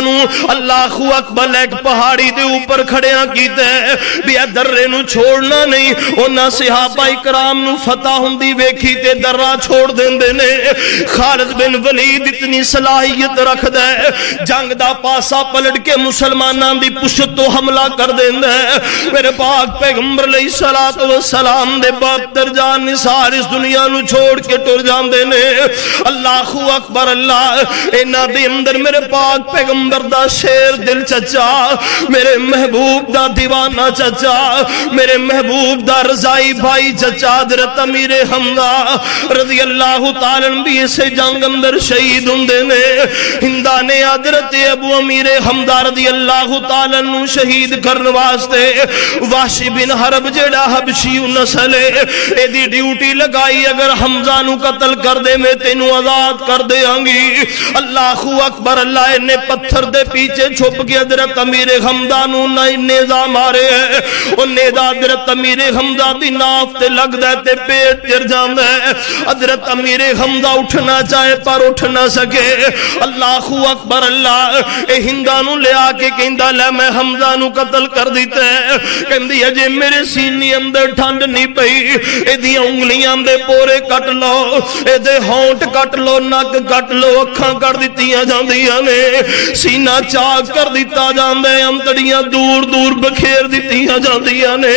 اللہ اکبر ایک پہاڑی دے اوپر کھڑیاں کیتے ہیں بھی اے درے نو چھوڑنا نہیں انہاں صحابہ اکرام نو فتح ہوندی ویکھی تے درہ چھوڑ دیندے نے خالد بن ولید اتنی صلاحیت رکھ دے جنگ دا پاسا پلٹ کے مسلماناں دی پشت تو حملہ کر دیندے میرے پاک پیغمبر علیہ السلام دے بہتر جان نثار اس دنیا نو چھوڑ کے ٹر جاندے نے اللہ اکبر اللہ انہاں دے اندر میرے پاک پیغمبر دا شیر دل چچا میرے محبوب دا دیوانہ چچا میرے محبوب دا رضائی بھائی چچا حضرت امیر حمزہ رضی اللہ تعالیٰ بھی اسے جنگ اندر شہید ہوندے نے ہندہ نے حضرت ابو امیر حمزہ رضی اللہ تعالیٰ نو شہید کرن واسطے وحشی بن حرب جڑا حبشی نسل اے دی ڈیوٹی لگائی اگر حمزہ نو قتل کر دے میں تینو آزاد کر دے آنگی اللہ اکبر اللہ نے پتھر دے پیچھے چھپ کے حضرت امیر حمزہ نو نیزہ مارے ہیں ان نیزہ حضرت امیر حمزہ دی ناف تے لگ دے تے پیٹ تر جان دے حضرت امیر حمزہ اٹھنا چاہے پر اٹھ نہ سکے اللہ اکبر اللہ اے ہندہ نو لے آکے کہندہ لے میں حمزہ نو قتل کر دیتے ہیں کہندی اجے میرے سینی اندر ٹھنڈ نہیں پئی اے دی انگلیاں دے پورے کٹ لو اے دے ہونٹ کٹ لو نک کٹ لو اکھاں کر دیتیاں جاندیاں نے سینہ چاک کر دیتا جاندے انتڑیاں دور دور بکھیر دیتیاں جاندیاں نے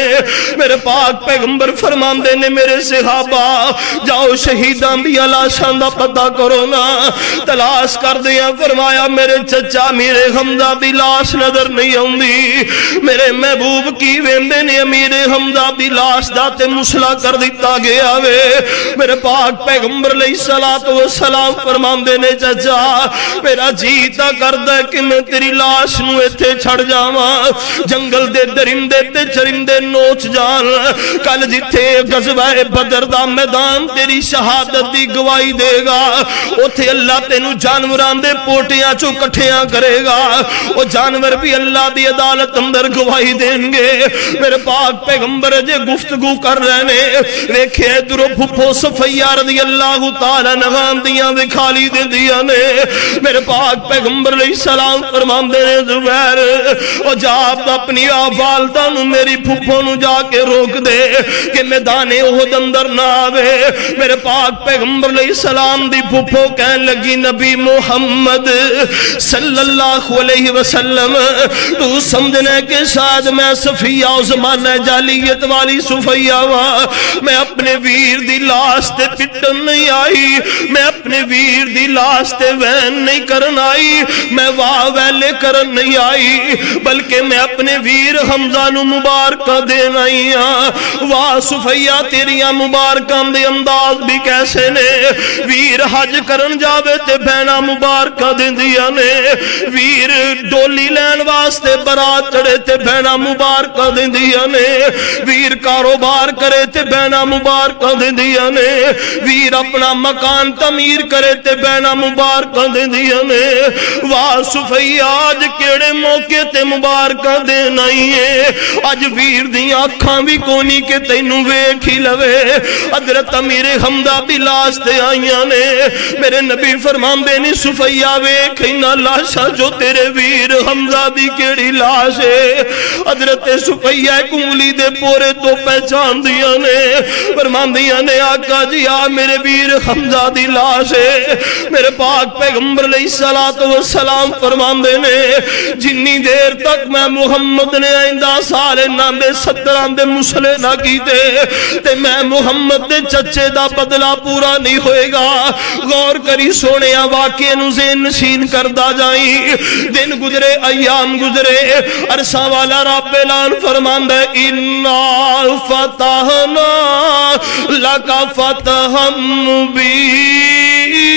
میرے پاک پیغمبر فرماندے نے میرے صحابہ جاؤ شہیدان دی لاشاں دا پتہ کرو نا تلاش کر دیا فرمایا میرے چچا میرے حمزہ دی لاش نظر نہیں ہوندی میرے محبوب کی ویندے نے امیر حمزہ دی لاش دا تے مسلح کر دیتا گیا وے میرے پاک پیغمبر علیہ السلام فرماندے نے چچا میرا جیتا کر دے کہ میں تیری لاش نو ایتھے چھڑ جاواں جنگل دے درندے تے چرندے نوچ جان کل جتھے غزوہ بدر دا میدان تیری شہادت دی گواہی دے گا اتھے اللہ تینو جانوران دے پوٹیاں چو کٹھیاں کرے گا وہ جانور بھی اللہ دی عدالت اندر گواہی دیں گے میرے پاک پیغمبر جے گفتگو کر رہنے ویکھے درو پھپھو صفیہ رضی اللہ تعالیٰ نغان دیاں وکھالی دے دیا نے میرے پاک پیغمبر علیہ السلام فرمان دے زبیر او جا اپنی والدہ نو میری پھپھو نو جا کے روک دے کہ میدان احد اندر نہ آوے میرے پاک پیغمبر علیہ السلام دی پھپھو کہن لگی نبی محمد صلی اللہ علیہ وسلم تو سمجھنے کے شاید میں صفیہ و زمانہ جالیت والی صفیہ ہوا میں اپنے ویر دی لاش تے پٹن نہیں آئی میں اپنے ویر دی لاش تے وین نہیں کرن آئی میں واہ ویلے کرن نہیں آئی بلکہ میں اپنے ویر حمزہ نو مبارکہ دین آئی ہاں واہ صفیہ تیریاں مبارکہ دے انداز بھی کیسے نے ویر حج کرن جاوے تے بہنا مبارکہ دین دیا نے ویر ڈولی لین واسطے برات چڑے تے بہنا مبارکہ دین دیا نے ویر کاروبار کرے تے بہنا مبارکہ دین دیا نے ویر اپنا مکان تعمیر کرے تے بہنا مبارکہ دین دیا نے واہ صفیہ آج کیڑے موقع تے مبارکہ دین آئی ہے آج ویر دیاں اکھاں بھی کونی کے تینوں ویکھ ہی لوے حضرت امیر حمزہ بھی لاش تے آئیاں نے میرے نبی فرمان دے نی صفیہ ویکھ اینا لاشا جو تیرے ویر حمزہ دی کیڑی لاش ہے حضرت صفیہ کنگلی دے پورے تو پہچان دیا نے فرمان دیا نے آقا جی آ میرے ویر حمزہ دی لاش ہے میرے پاک پیغمبر علیہ السلام فرمان دے نے جنی دیر تک میں محمد نے آئندہ سالے ناندے 70 آندے مسلے نہ کی تے میں محمد دے چچے دا بدلہ پورا نہیں ہوئے گا غور کری سونے واقعے نو ذہن نشین کردہ جائیں دن گزرے ایام گزرے عرصہ والا رب اعلان فرمان دے اِنَّا فَتَحْنَا لَكَ فَتَحًا مُبِينًا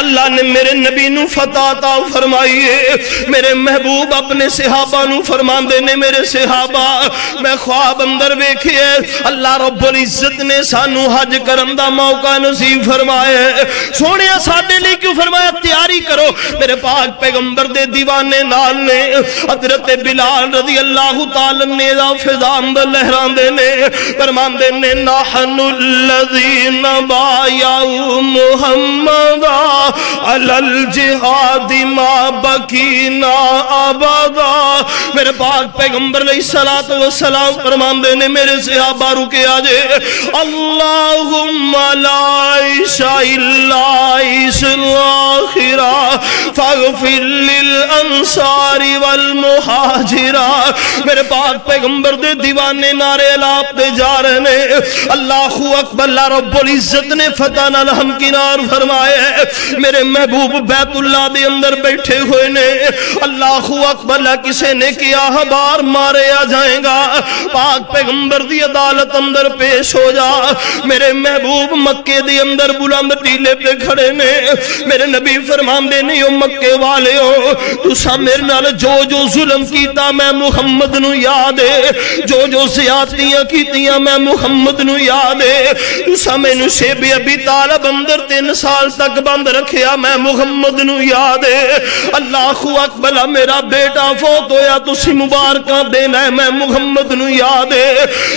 اللہ اللہ نے میرے نبی نو فتح عطا فرمائی ہے۔ میرے محبوب اپنے صحابہ نو فرماندے نے میرے صحابہ میں خواب اندر ویکھے اللہ رب العزت نے سانو حج کرن دا موقع نصیب فرمایا ہے۔ سونے ساڈے لئی کیوں فرمایا تیاری کرو؟ میرے پاک پیغمبر دے دیوانے نال نے حضرت بلال رضی اللہ تعالی نے دا فضا اندر لہران دے نے فرماندے نے نحن الذین بایعوا محمدا علی الجہاد ما بکینا ابدا۔ میرے پاک پیغمبر علیہ السلام فرماندے نے میرے صحابہ رکے آجے اللہم لا عیشہ الا عیش الاخرہ فاغفر للانصار والمہاجرہ۔ میرے پاک پیغمبر دے دیوانے نعرے لاپ دے جا رہے نے اللہ اکبر اللہ رب العزت نے فتح نال ہمکنار فرمائے ہے۔ میرے محبوب بیت اللہ دے اندر بیٹھے ہوئے نے اللہ اکبر اللہ کسے نے کیا بار مارے آ جائیں گا پاک پیغمبر دی عدالت اندر پیش ہو جا۔ میرے محبوب مکے دی اندر بلند ٹیلے پہ کھڑے نے میرے نبی فرماندے نہیں ہو مکے والے ہو تسا میرے نال جو جو ظلم کیتا میں محمد نو یاد ہے، جو جو زیادتیاں کیتیاں میں محمد نو یاد ہے، تسا میں نو شیب ابی طالب اندر 3 سال تک بند رکھیا میں محمد نو یاد ہے۔ اللہ اکبر میرا بیٹا فوت ہویا تسی مبارکہ دینا ہے میں محمد نو یاد ہے۔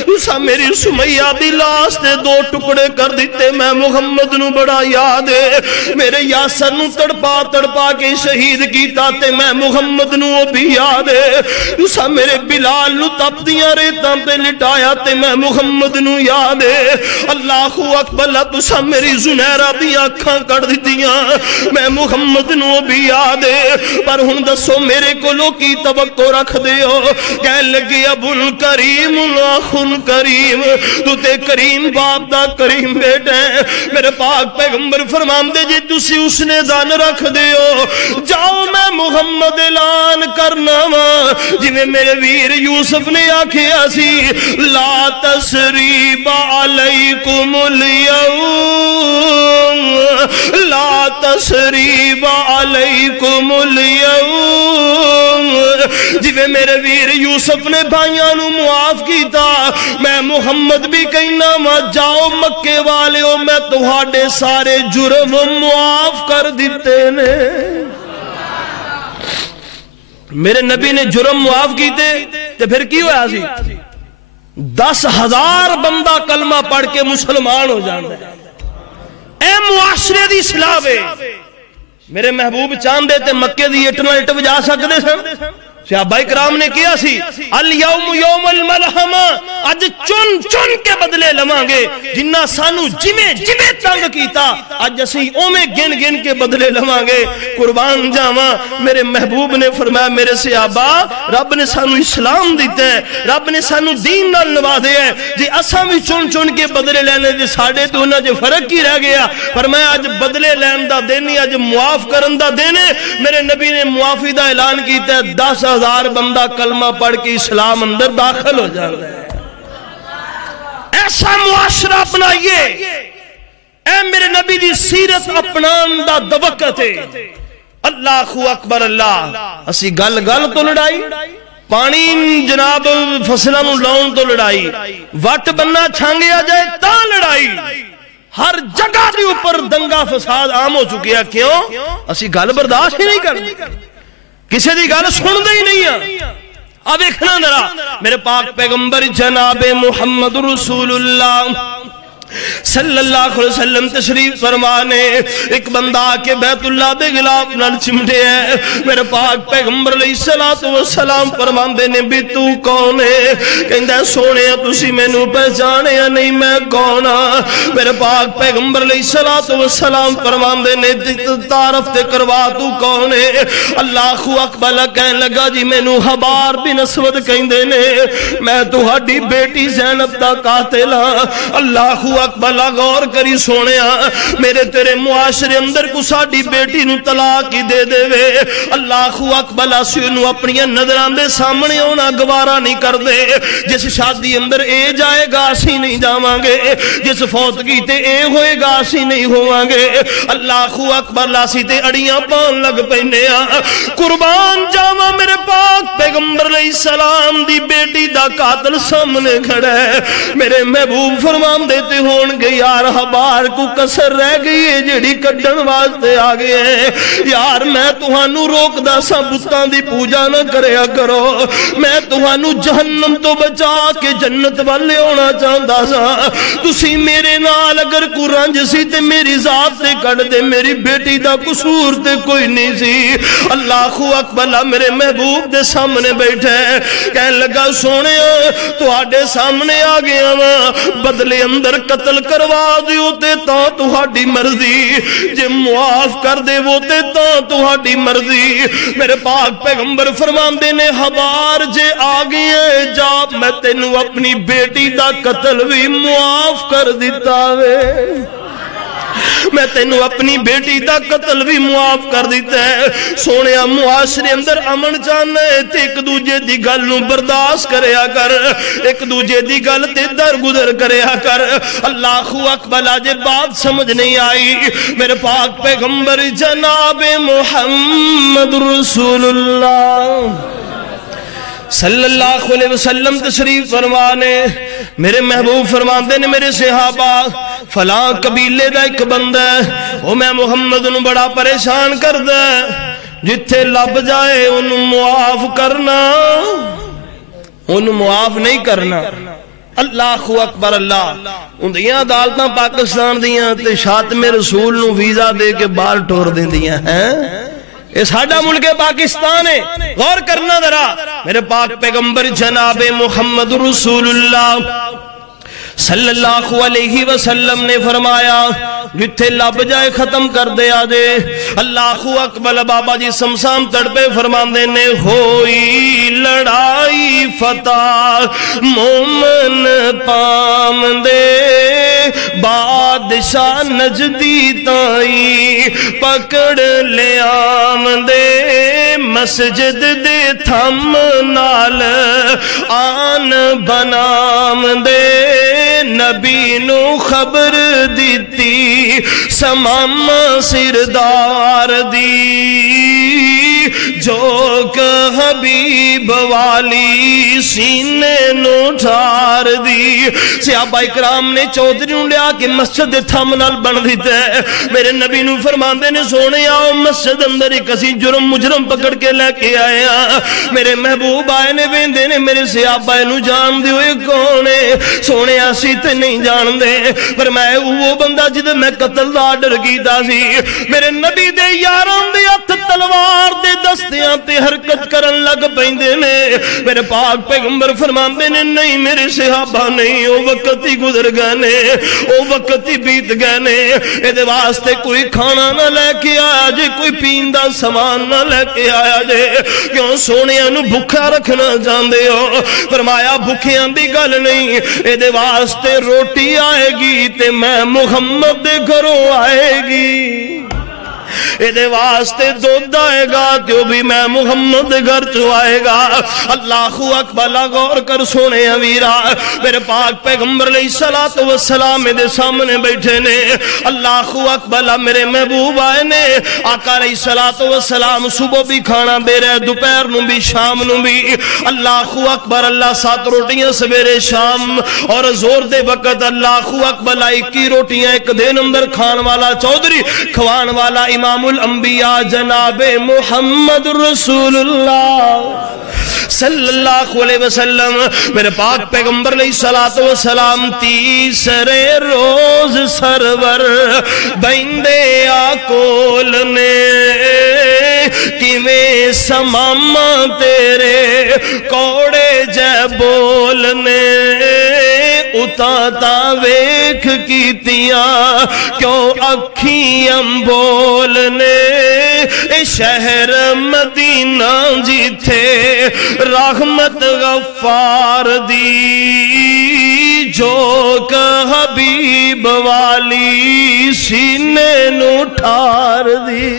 تسا میری سمیہ دی لاش دے 2 ٹکڑے کر دیتے میں محمد نو بڑا یاد ہے۔ میرے یاسر نو تڑپا تڑپا کے شہید کیتا تے میں محمد نو بھی یاد ہے۔ تسا میرے بلال نو تپ دیاں ریتاں پہ لٹایا تے میں محمد نو یاد ہے۔ اللہ اکبر تسا میری زنیرہ دی آنکھاں کڑ دیتیاں میں محمد نو بھی یاد ہے۔ پر ہن دسو میرے کو لو کی توقع رکھ دے ہو کہہ لگی ابو الکریم اخن کریم تو تے کریم باپ دا کریم بیٹا ہے۔ میرے پاک پیغمبر فرماندے جی تسی اس نے دان رکھ دے ہو جاؤ میں محمد اعلان کرنا وا جی میں میرے ویر یوسف نے آکھیا سی لا تسریب علیکم اليوم لا تسریب علیکم اليوم جی میرے ویر یوسف نے بھائیاں نو معاف کیتا میں محمد بھی کہنا وا جاؤ مکے والے ہو میں تہاڈے سارے جرم معاف کر دیتے نے۔ میرے نبی نے جرم معاف کیتے تے پھر کی ہویا سی 10,000 بندہ کلمہ پڑھ کے مسلمان ہو جاندے اے معاشرے دی اصلاح ہے۔ میرے محبوب چاندے تے مکے دی اٹھ نہ اٹھ وجا سکدے سن صحابہ کرام نے کیا سی الیوم یوم الملحمہ اج چن چن کے بدلے لواں گے جنہ سانو جمیں جمیں تنگ کیتا اج اسی اومیں گن گن کے بدلے لواں گے۔ قربان جاواں میرے محبوب نے فرمایا میرے صحابہ رب نے سانو اسلام دیتا ہے رب نے سانو دین نال نوازیا ہے جی اساں بھی چن چن کے بدلے لینے تے ساڈے تے انہاں وچ فرق ہی رہ گیا۔ فرمایا اج بدلے لین دا دن نہیں اج معاف کرن دا دن ہے۔ میرے نبی نے معافی دا اعلان کیتا ہے 10,000 بندہ کلمہ پڑھ کے اسلام اندر داخل ہو جاتا ہے۔ ایسا معاشرہ اپنائیے اے میرے نبی دی سیرت اپنان دا وقت ہے۔ اللہ اکبر اللہ اسی گل گل تو لڑائی پانی جناب فصلوں نو لاؤن تو لڑائی وٹ بننا چھانگیا جائے تا لڑائی ہر جگہ دی اوپر دنگا فساد عام ہو چکے ہیں۔ کیوں اسی گل برداشت ہی نہیں کرتے کسی دی گل سن دے ہی نہیں ہیں۔ اب ایکھنا ذرا میرے پاک پیغمبر جناب محمد رسول اللہ صلی اللہ علیہ وسلم تشریف فرمانے ایک بندہ کے بیت اللہ دے غلاف نال چمٹے ہیں۔ میرے پاک پیغمبر علیہ السلام فرماندے نے بھی تو کون ہے؟ کہندا ہے سونے تسی مینوں پہچانے یا نہیں میں کون ہاں؟ میرے پاک پیغمبر علیہ السلام فرماندے نے تعارف تے کروا تو کون ہے؟ اللہ اکبر کہن لگا جی مینوں حبار بن اسود کہندے نے میں تہاڈی بیٹی زینب دا قاتل ہاں۔ اللہ اکبر غور کری سونیا میرے تیرے معاشرے اندر کو ساڑی بیٹی نو طلاق ہی دے دے وے اللہ اکبر اسی نو اپنی نظران دے سامنے ہونا گوارا نہیں کر دے جس شادی اندر اے جائے گا اسی نہیں جاوانگے جس فوتگی تے اے ہوئے گا اسی نہیں ہوانگے اللہ اکبر لاسی تے اڑیاں پان لگ پینے قربان جاواں میرے پاک پیغمبر علیہ السلام دی بیٹی دا قاتل سامنے کھڑا ہے میرے محبوب فرمان دیتے ہون گے یار حبار کو کسر رہ گئی ہے جڑی کڈن واسطے آگے ہیں یار میں تہانو روک دا سا بتان دی پوجا نہ کریا کرو میں تہانو جہنم تو بچا کے جنت والے ہونا چاہتا سا تسی میرے نال اگر کو رنج سی تے میری ذات سے کٹ دے میری بیٹی دا قصور تے کوئی نہیں سی اللہ اکبر میرے محبوب دے سامنے بیٹھے کہنے لگا سونے تو آڈے سامنے آگے بدلے اندر قتل کروا دیو تے تو ہاڑی مرضی جے معاف کر دے وہ تے تو ہاڑی مرضی میرے پاک پیغمبر فرمان دینے حبار جے آگے جا میں تینو اپنی بیٹی دا قتل بھی معاف کر دیتا وے میں تینو اپنی بیٹی دا قتل بھی معاف کر دیتا ہے سونے معاشرے اندر امن چاہنا ہے تے ایک دوجے دی گل نو برداشت کریا کر ایک دوجے دی گل تے در گزر کریا کر اللہ اکبر آجے بات سمجھ نہیں آئی میرے پاک پیغمبر جناب محمد رسول اللہ صلی اللہ علیہ وسلم تشریف فرمانے میرے محبوب فرماندے نے میرے صحابہ فلاں قبیلے دا ایک بندہ وہ میں محمد نو بڑا پریشان کر دے جتھے لب جائے انہوں معاف کرنا انہوں معاف نہیں کرنا اللہ اکبر اللہ ان دیاں عدالتاں پاکستان دیاں تے شاتم رسول نو ویزا دے کے بال ٹور دیں دیاں ہیں یہ ساڑھا ملک پاکستان ہے غور کرنا ذرا میرے پاک پیغمبر جناب محمد رسول اللہ صلی اللہ علیہ وسلم نے فرمایا جتھے لب جائے ختم کر دیا دے اللہ اکبر بابا جی سمسام تڑپے فرماندے نے ہوئی لڑائی فتح مومن پام دے بادشاہ نجدی تائی پکڑ لے آم دے مسجد دے تھم نال آن بنام دے نبی نو خبر دیتی سمام سردار دی جو کہ حبیب والی سینے نو ٹھار دی صحابہ اکرام نے چودھری لیا کہ مسجد تھامنال بن دیتے ہیں میرے نبی نو فرماندے نے سونے آؤ مسجد اندر ایک کسی جرم مجرم پکڑ کے لے کے آئے میرے محبوب آئے نے ویندے نے میرے صحابہ نو جان دے ہوئے کونے سونے آسی تے نہیں جان دے پر میں وہ بندہ جدے میں قتل دا ڈر گیتا سی میرے نبی دے یاران دے ہتھ تلوار دے دستیاں تے حرکت کرن لگ پیندے نے میرے پاک پیغمبر فرماندے نے نہیں میرے صحابہ نہیں او وقت ہی گزر گئے نے او وقت ہی بیت گئے نے اے واسطے کوئی کھانا نہ لے کے آیا جے کوئی پیندہ سامان نہ لے کے آیا جے کیوں سونیاں نو بھکھا رکھنا جاندے ہو فرمایا بھکھیاں دی گل نہیں اے واسطے روٹی آئے گی تے میں محمد دے گھروں آئے گی اے واسطے دودھ آئے گا تو بھی میں محمد گھر چو آئے گا اللہ اکبر غور کر سونے امیرہ میرے پاک پیغمبر علیہ السلام میرے سامنے بیٹھے نے اللہ اکبر میرے محبوب آئے نے آقا علیہ السلام صبح بھی کھانا دے رہے دوپہر نو بھی شام نو بھی اللہ اکبر اللہ 7 روٹیاں سویرے شام اور زور دے وقت اللہ اکبر 21 روٹیاں ایک دن اندر کھان والا چودھری کھوان والا امام الانبیاء جناب محمد رسول اللہ صلی اللہ علیہ وسلم میرے پاک پیغمبر علیہ السلام تیسرے روز سرور بیندے آکول نے کیویں سماما تیرے کوڑے جے بولنے اتاتا ویکھ کیتیاں کیوں اکھیاں بولنے اے شہر مدینہ جیتھے رحمت غفار دی جھوک حبیب والی سینے نو ٹھار دی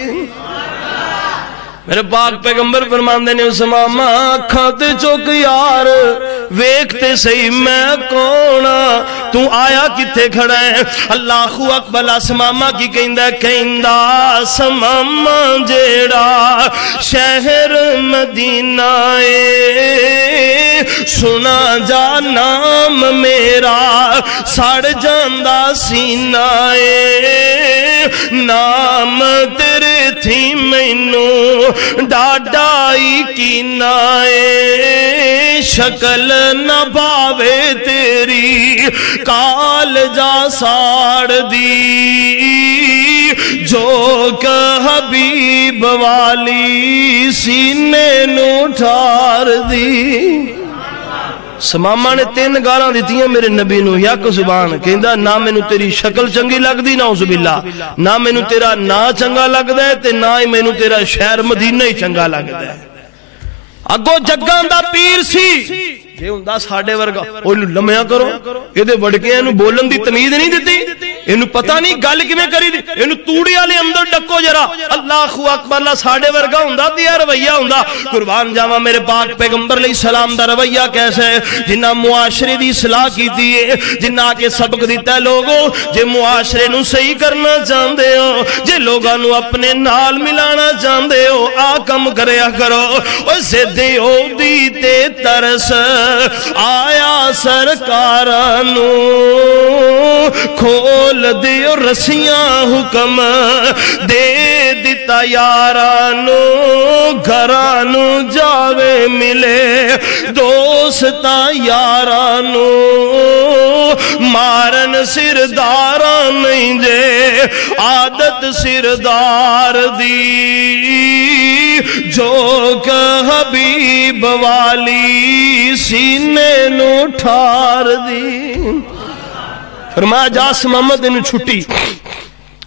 میرے پاک پیغمبر فرماندے نے اسماما کھاتے چوک یار ویکھتے صحیح میں کونا تو آیا کتے کھڑا ہے اللہ اکبر اسماما کی کہندہ اسماما جیڑا شہر مدینہ سنا جا نام میرا سڑ جاندہ سینہ نام تیرے تھی مینو ڈاڈائی کی نائے شکل نہ باوے تیری کال جا ساڑ دی جھوک حبیب والی سینے نو ٹھار دی سماما نے 3 گالاں دیتیاں میرے نبی نو یک زبان کہندا نہ مینوں تیری شکل چنگی لگدی نعوذ باللہ نہ مینوں تیرا نا چنگا لگدا ہے تے نہ ہی مینوں تیرا شہر مدینہ ہی چنگا لگدا ہے اگو جگاں دا پیر سی جے ہوندا ساڈے ورگا اونوں لمیا کرو ایدے وڑکے اینوں بولن دی تمیز نہیں دتی اینوں پتہ نہیں گل کیویں کری دی اینوں توڑی والے اندر ڈکو ذرا اللہ اکبر اللہ ساڈے ورگا ہوندا تے رویہ ہوندا قربان جاواں میرے پاک پیغمبر علیہ السلام دا رویہ کیسا ہے جنہ معاشرے دی اصلاح کیتی ہے جنہ کے سبق دیتا ہے لوگوں جے معاشرے نو صحیح کرنا چاہندے ہو جے لوگاں نو اپنے نال ملانا چاہندے ہو آ کم کریا کرو او ضد او دی تے ترس آیا سرکارانو کھول دیو رسیاں حکم دے دیتا یارانو گھرانو جاوے ملے دوستا یارانو مارن سرداران نہیں دے عادت سردار دی جھوک حبیب والی سینے نو ٹھار دی فرمایا جا محمد انہوں چھٹی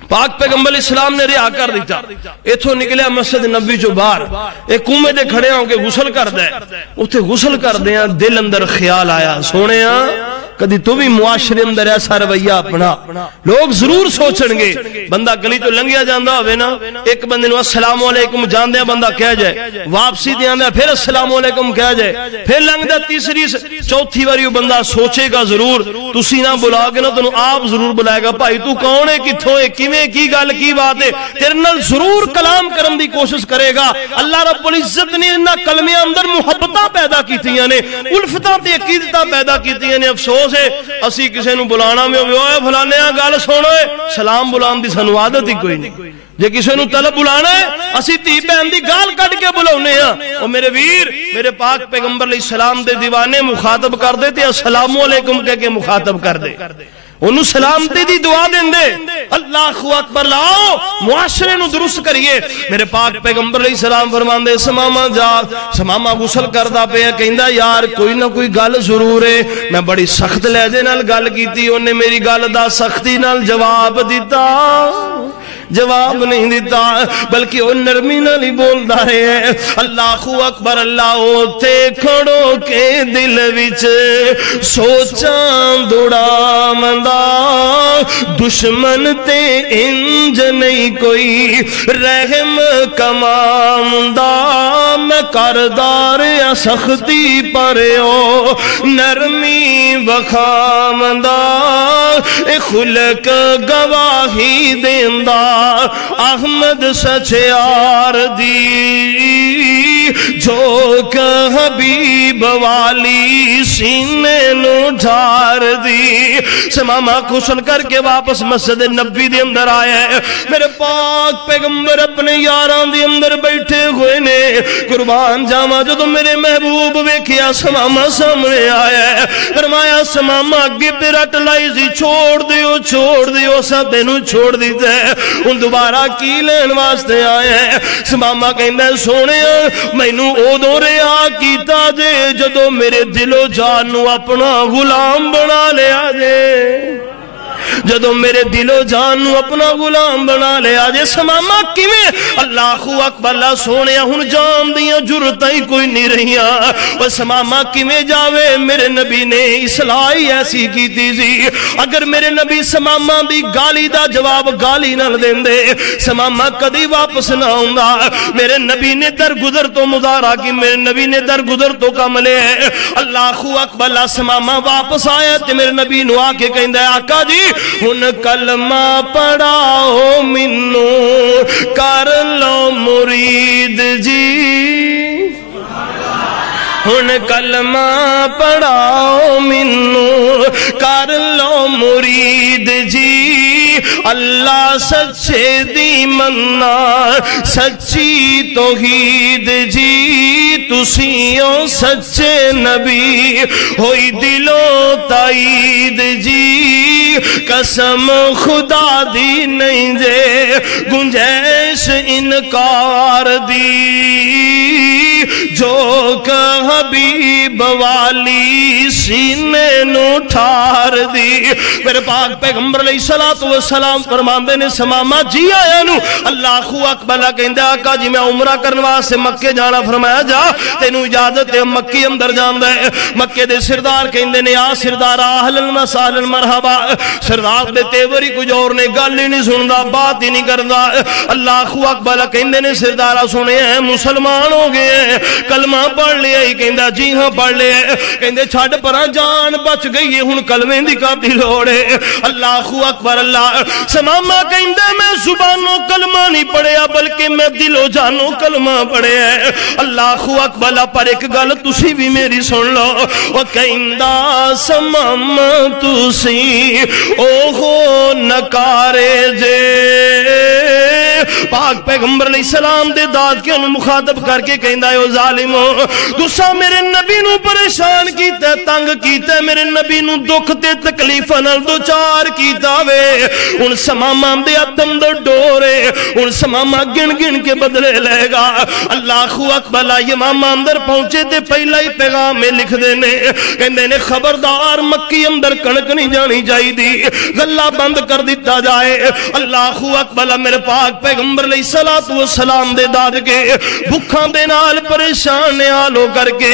پاک پیغمبر اسلام نے رہا کر دیتا ایتھو نکلیا مسجد نبی جو باہر ایک کومے دے کھڑے ہوں کہ غسل کر دے اتھے غسل کر دے دل اندر خیال آیا سونے کدی تو بھی معاشرے اندر ایسا رویہ اپنا لوگ ضرور سوچن گے بندہ گلی تو لنگیا جاندہ ہوئے نا ایک بندے نو السلام علیکم جاندے بندہ کہہ جائے واپسی دیاندے پھر السلام علیکم کہہ جائے پھر لنگ دے تیسری چوتھی واریو بندہ سوچے گا ضرور تسی نہ بلا کے نا تو آپ ضرور بلائے گا بھائی تو کون ہے کتھوں ہے کیویں کی گل کی بات ہے تیرے نال ضرور کلام کرن دی کوشش کرے گا اللہ رب العزت نے انہاں کلمیاں اندر محبتاں پیدا کیتیاں نے الفتاں تے عقیدتاں پیدا کیتیاں نے افسوس اسی کسے نو بلانا میں ہوئے فلانے گل سنو سلام بلان دی سانو عادت ہی کوئی نہیں جے کسے نو طلب بلانا ہے اسی تھی بہن دی گال کٹ کے بلاونے ہیں اور میرے ویر میرے پاک پیغمبر علیہ السلام دے دیوانے مخاطب کر دے تے السلام علیکم کہہ کے مخاطب کر دے انہوں سلامتی دی دعا دیں دے اللہ اکبر لاؤ معاشرے نو درست کریے میرے پاک پیغمبر علیہ السلام فرمان دے سماما جا سماما غسل کردہ پہ کہندہ یار کوئی نہ کوئی گل ضرور ہے میں بڑی سخت لہجے نال گل کی تھی انہیں میری گل دا سختی نال جواب دیتا جواب نہیں دیتا بلکہ وہ نرمی نہ نہیں بولتا ہے اللہ اکبر اللہ ہوتے کھڑو کے دل وچ سوچاں دوڑا مندہ دشمن تے انج نہیں کوئی رحم کماندہ میں کردار یا سختی پریو نرمی وخامندہ خلق گواہی دیندہ احمد سچیار دی جھوک حبیب والی سینے نو ڈھار دی سماما غسل کر کے واپس مسجد نبی دے اندر آیا ہے میرے پاک پیغمبر اپنے یاران دے اندر بیٹھے ہوئے نے قربان جاواں جدوں میرے محبوب ویکھیا سماما سامنے آیا ہے فرمایا سماما اگے تے رٹ لائی سی چھوڑ دیو سب تینوں چھوڑ دیتا ہے ان دوبارہ کی لین واسطے آئے ہیں سماما کہندہ سونے مینوں ادوں رہا کیتا جے جدوں میرے دل و جان نو اپنا غلام بنا لیا جے جدو میرے دل و جان نو اپنا غلام بنا لیا جے سماما کیویں اللہ اکبر اللہ سونے ہن جان دیاں جرتاں ہی کوئی نہیں رہیاں او سماما کیویں جاوے میرے نبی نے اصلاح ایسی کیتی سی اگر میرے نبی سماما دی گالی دا جواب گالی نہ دیندے سماما کدی واپس نہ ہوندا میرے نبی نے در گزر تو مظاہرہ کی میرے نبی نے در گزر تو کم لے اللہ اکبر اللہ سماما واپس آیا تے میرے نبی نو آ کے کہندا ہے آقا جی ہن کلمہ پڑھاؤ مینوں کر لو مرید جی ہن کلمہ پڑھاؤ مینوں کر لو مرید جی اللہ سچے دی مننا سچی توحید جی تسیوں سچے نبی ہوئی دلوں تائید جی قسم خدا دی نہیں جے گنجائش انکار دی جو کہ حبیب والی سینے نو ٹھار دی میرے پاک پیغمبر علیہ السلام فرماندے نے سماما جی آیا نو اللہ اکبر کہندے آقا جی میں عمرہ کرنے واسطے مکے جانا فرمایا جا تینو اجازت ہے مکی اندر جاندا ہے مکے دے سردار کہندے نے آ سردار اہلا وسہلا مرحبا سردار دے تیوری کچھ اور نے گل ہی نہیں سندا بات ہی نہیں کردا اللہ اکبر کہندے نے سردار سنے ہیں مسلمان ہو گئے کلمہ پڑھ لیا ہی کہندا جی ہاں پڑھ لیا کہندے چھڑ پراں جان بچ گئی ہے ہن کلمے دی کافی لوڑ ہے اللہ اکبر اللہ سماما کہندے میں زبانوں کلمہ نہیں پڑھیا بلکہ میں دل و جانوں کلمہ پڑھیا ہے اللہ اکبر پر ایک گل تسی بھی میری سن لو وہ کہندا سماما تسی اوہو نکارے جے پاک پیغمبر علیہ السلام دے داد کے انہوں مخاطب کر کے کہندہ ہے او ظالمو تسا میرے نبی نو پریشان کیتا ہے تنگ کیتا ہے میرے نبی نو دکھ تے تکلیفہ نال دو چار کیتا وے ان سماما دے اتم دو ڈورے ان سماما گن گن کے بدلے لے گا اللہ اکبر امام اندر پہنچے تے پہلا ہی پیغام میں لکھ دینے کہندے نے خبردار مکی اندر کنک نہیں جانی جائی دی غلہ بند کر دیتا جائے اللہ اکبر میرے پاک پیغمبر علیہ السلام دے داد کے بھکھاں دے نال پریشان آلو کر کے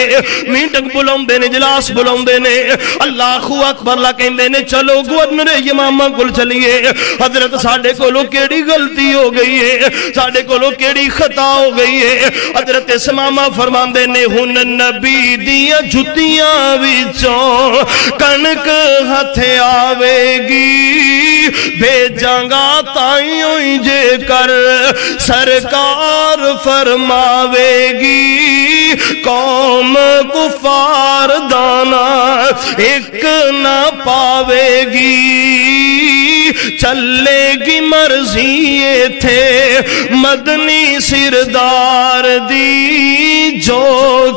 میٹنگ بلاؤں دے نے جلاس بلاؤں دے نے اللہ اکبر اللہ کہندے نے چلو گورنر امامہ کل چلیے حضرت ساڑھے کو لو کیڑی غلطی ہو گئی ہے ساڑھے کو لو کیڑی خطا ہو گئی ہے حضرت امامہ فرمان دے نے ہن نبی دیاں جھتیاں وچوں کنک ہتھے آوے گی بھیجاں گا تائیوں جے کر سرکار فرماوے گی قوم کفار دانا ایک نہ پاوے گی چلے گی مرضی تھے مدنی سردار دی جو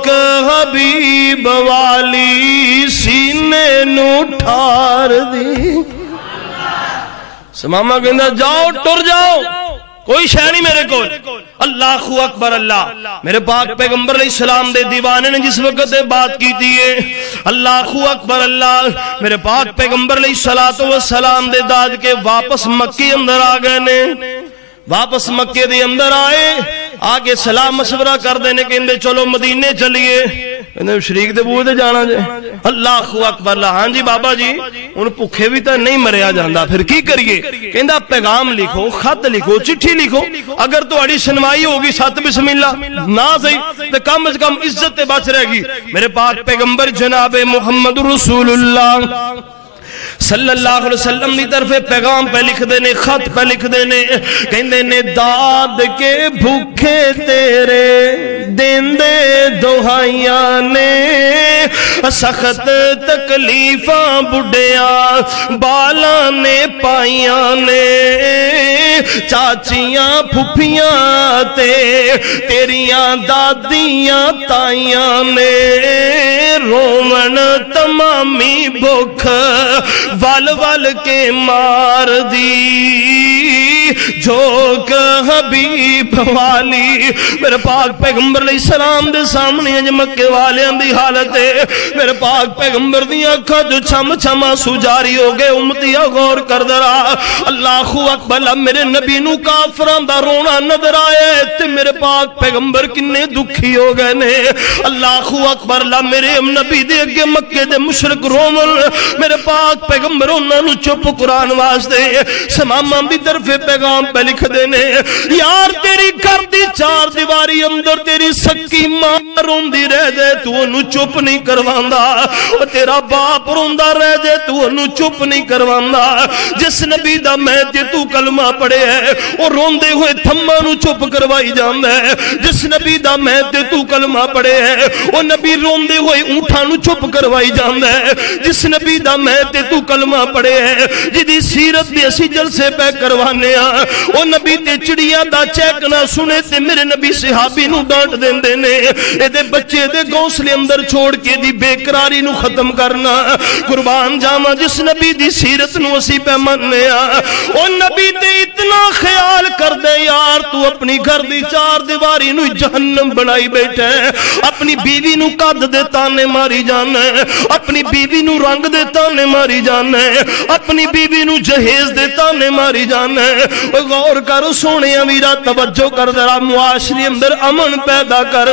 کہ حبیب والی سینے نو ٹھار دی سماما کہندہ جاؤ ٹر جاؤ کوئی شے نہیں میرے کو اللہ اکبر اللہ میرے پاک پیغمبر علیہ السلام دے دیوانے نے جس وقت بات کی تھی اللہ اکبر اللہ میرے پاک پیغمبر علیہ السلام دے داد کے واپس مکی اندر آ گئے نے واپس مکے دے اندر آئے آگے سلام مشورہ کر دینے کہندے چلو مدینے چلیے کہندے شریک دے بوئے دے جانا جے اللہ اکبر اللہ ہاں جی بابا جی ان پکھے بھی تا نہیں مریا جاندہ پھر کی کریے کہندہ پیغام لکھو خط لکھو چٹھی لکھو اگر تو اڑی سنوائی ہوگی ساتھ بسم اللہ نہ صحیح تو کم از کم عزت بچ رہے گی میرے پاک پیغمبر جناب محمد رسول اللہ صلی اللہ علیہ وسلم دی طرف پیغام پہ لکھ دینے خط پہ لکھ دینے کہندے نے داد کے بھوکے تیرے دین دے دہائیاں نے سخت تکلیفاں بڑھیاں بالاں نے پائیاں نے چاچیاں پھپھیاں تے تیریاں دادیاں تائیاں نے رومن تمامی بھوک ول ول کے مار دی جھوک حبیب والی میرے پاک پیغمبر علیہ السلام دے سامنے اج مکے والیاں دی حالت ہے میرے پاک پیغمبر دی اکھاں جو چھم چھم آنسو جاری ہو گئے امتیا غور کر درا اللہ اکبر میرے نبی نو کافراں دا رونا نظر آیا تے میرے پاک پیغمبر کنے دکھی ہو گئے نے اللہ اکبر اللہ میرے نبی دے اگے مکے دے مشرک رومن میرے پاک پیغمبر انہاں نو چپ قرآن واسطے سماما بھی طرف پیغام پہ لکھ دینے یار تیری گھر دی چار دیواری اندر تیری سکی ماں روندی رہ جائے تو انہوں چپ نہیں کرواندا تیرا باپ روندہ رہ جائے تو انہوں چپ نہیں کرواندا جس نبی دا مہدی تو کلمہ پڑے ہے وہ روندے ہوئے تھمہ نو چپ کروائی جاندہ ہے جس نبی دا مہدی تو کلمہ پڑے ہے وہ نبی روندے ہوئے اونٹھانو چپ کروائی جاندہ ہے جس نبی دا مہدی تو کلمہ پڑے ہے جدی سیرت دی اسی جلسے پہ کروانے وہ نبی تے چڑیاں دا چیک نہ سنے تے میرے نبی صحابی نو ڈانٹ دین دینے اے دے بچے دے گونسلے اندر چھوڑ کے دی بے قراری نو ختم کرنا قربان جاما جس نبی دی سیرت نو اسی پہ مننے وہ نبی تے اتنا خیال کر دے یار تو اپنی گھر دی چار دیواری نو جہنم بنائی بیٹھے اپنی بیوی نو قد دے تانے ماری جانا اپنی بیوی نو رنگ دے تانے ماری جانا اپنی بیوی نو جہیز دے تانے ماری جانا غور کر سونے امیرہ توجہ کر درہ معاشری اندر امن پیدا کر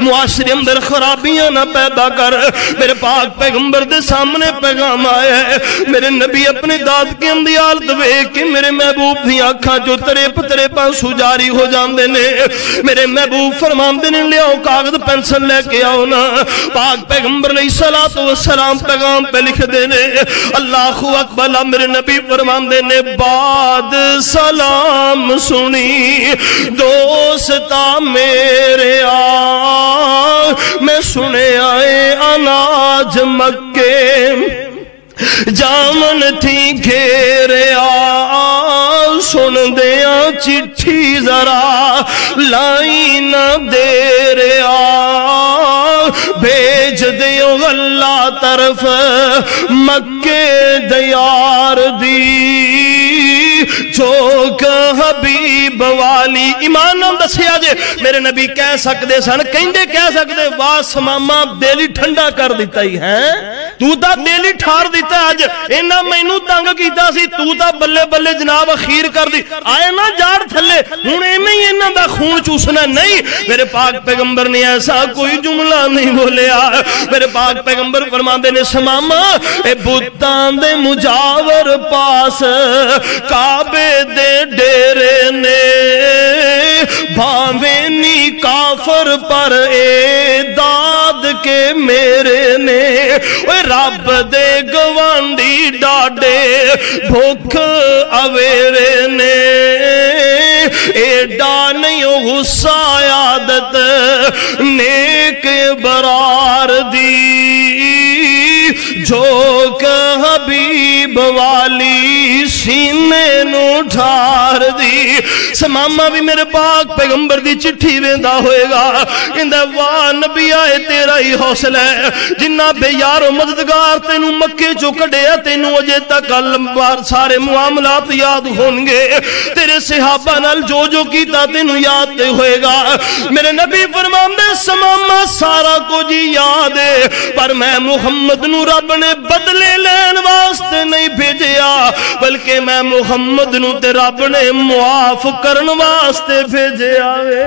معاشری اندر خرابیاں نہ پیدا کر میرے پاک پیغمبر دے سامنے پیغام آیا ہے میرے نبی اپنے داد کے اندیال دوے کہ میرے محبوب دی آنکھاں جو ترے پانسو جاری ہو جاندے نے میرے محبوب فرمان دینے لے آؤ کاغذ پینسل لے کے آؤ نا پاک پیغمبر علیہ السلام پیغام پہ لکھ دینے اللہ اکبر میرے نبی فرمان دینے بعد سلام سنی دوستا میرے میں سنے آئے اناج مکے جامن تھی گھیرے سن دیا چٹھی ذرا لائی نہ دے رہا بھیج دیو اللہ طرف مکے دیار دی چوک حبیب والی ایمان نام دسیا جے میرے نبی کہہ سکتے سن کہہ سکتے واہ سماما دلی ٹھنڈا کر دیتا ہی ہیں تو تا دلی ٹھار دیتا آج انہا مینو تنگ کیتا سی تو تا بلے بلے جناب اخیر کر دی آئے نا جار تھلے ہونے میں انہا دا خون چوسنا نہیں میرے پاک پیغمبر نے ایسا کوئی جملہ نہیں بولیا میرے پاک پیغمبر فرمان دے نے سماما اے بتان دے مجاور پاس کعبے دے ڈیرے نے بھاوینی کافر پر اے داد کے میرے نے رب دے گوانڈی ڈاڈے بھوک اویرے نے ایڈا نہیں غصہ عادت نیک برار دی جھوک حبیب والی سینے نو ٹھار دی سماما بھی میرے پاک پیغمبر دی چٹھی ویندہ ہوئے گا اندہ واہ نبی آئے تیرا ہی حوصلہ ہے جنہ بے یار و مددگار تینوں مکے جو کڑے ہیں تینوں اجے تک سارے معاملات یاد ہونگے تیرے صحابہ نال جو کیتا تینوں یاد دے ہوئے گا میرے نبی فرمان دے سماما سارا کو جی یاد ہے پر میں محمد نو رب نے بدلے لین واسطے نہیں بھیجیا بلکہ میں محمد نو تے رب نے معاف کرن واسطے بھیجے آوے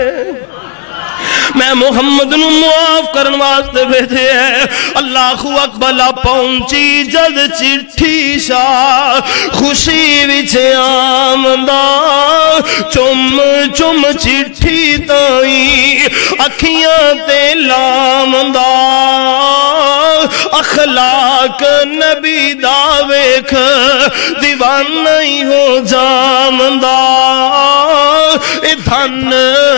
میں محمد نو معاف کرن واسطے بھیجے ہیں اللہ اکبر پہنچی جد چٹھی شاہ خوشی وچے آمدہ چم چم چٹھی تائیں اکھیاں تے لامدہ اخلاق نبی داویک دیوان نہیں ہو جامدہ دھن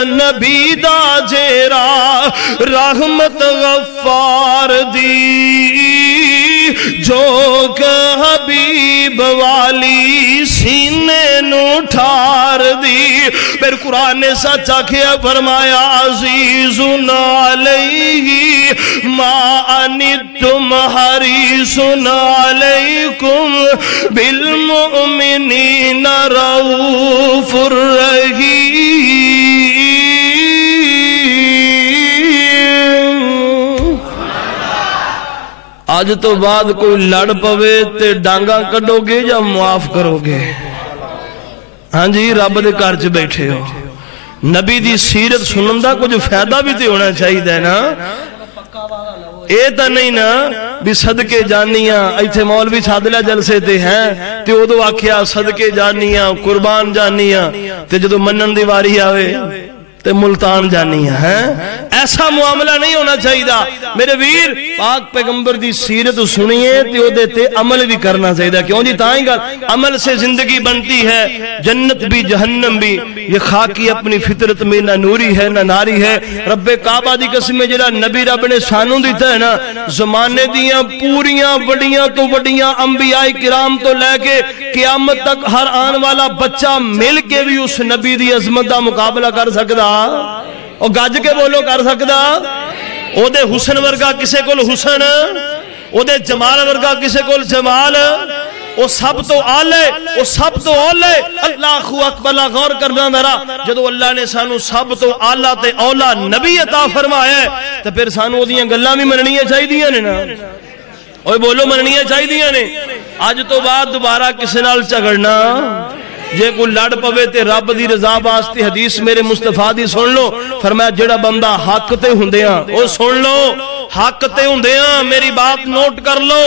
نبی دا جیرا رحمت غفار دی جھوک حبیب والی سینے نو ٹھار دی پھر قرآن نے سچا کیا فرمایا عزیزن علیہ ما انتم حریصن علیکم بالمؤمنین رؤوف الرحیم اج تو بعد کوئی لڑ پوے تے ڈانگا کڈو گے یا معاف کرو گے؟ ہاں جی، رب دے گھر چ بیٹھے ہو، نبی دی سیرت سنن دا کچھ فائدہ بھی تے ہونا چاہیے نا۔ اے تا نہیں نا بھی صدقے جانیاں ایتھے مولوی سادلہ جلسے تے ہیں تے ادو آکھیا صدقے جانیاں قربان جانیاں تے جدو منن دی واری آوے تے ملتان جانیاں ہیں۔ ایسا معاملہ نہیں ہونا چاہیے میرے ویر۔ پاک پیغمبر دی سیرت سنیے تے او دیتے عمل بھی کرنا چاہیے، کیوں جی تائیں گا عمل سے زندگی بنتی ہے، جنت بھی جہنم بھی۔ یہ خاکی اپنی فطرت میں نہ نوری ہے نہ ناری ہے۔ رب کعبہ دی قسم جڑا نبی رب نے سانوں دیتا ہے نا، زمانے دیاں پوریاں وڈیاں تو وڈیاں انبیاء کرام تو لے کے قیامت تک ہر آن والا بچہ مل کے بھی اس نبی دی عظمت دا مقابلہ کر سکدا، او گج کے بولو کر سکدا؟ او دے حسن ورگا کسے کول حسن، او دے جمال ورگا کسے کول جمال، او سب تو آلے، او سب تو اولے۔ اللہ اکبر، غور کرنا میرا، جدو اللہ نے سانو سب تو آلہ تے اولا نبی عطا فرمایا ہے تو پھر سانو دیاں گلاں بھی مننیاں چاہیے نے نا، اوے بولو مننیاں چاہیے نے۔ اج تو بعد دوبارہ کسے نال جھگڑنا، جے کو لڑ پوے تے رب دی رضا واسطے حدیث میرے مصطفیٰ دی سن لو، فرمایا جڑا بندہ حق تے ہوندیاں، او سن لو حق تے ہوندیاں، میری بات نوٹ کر لو،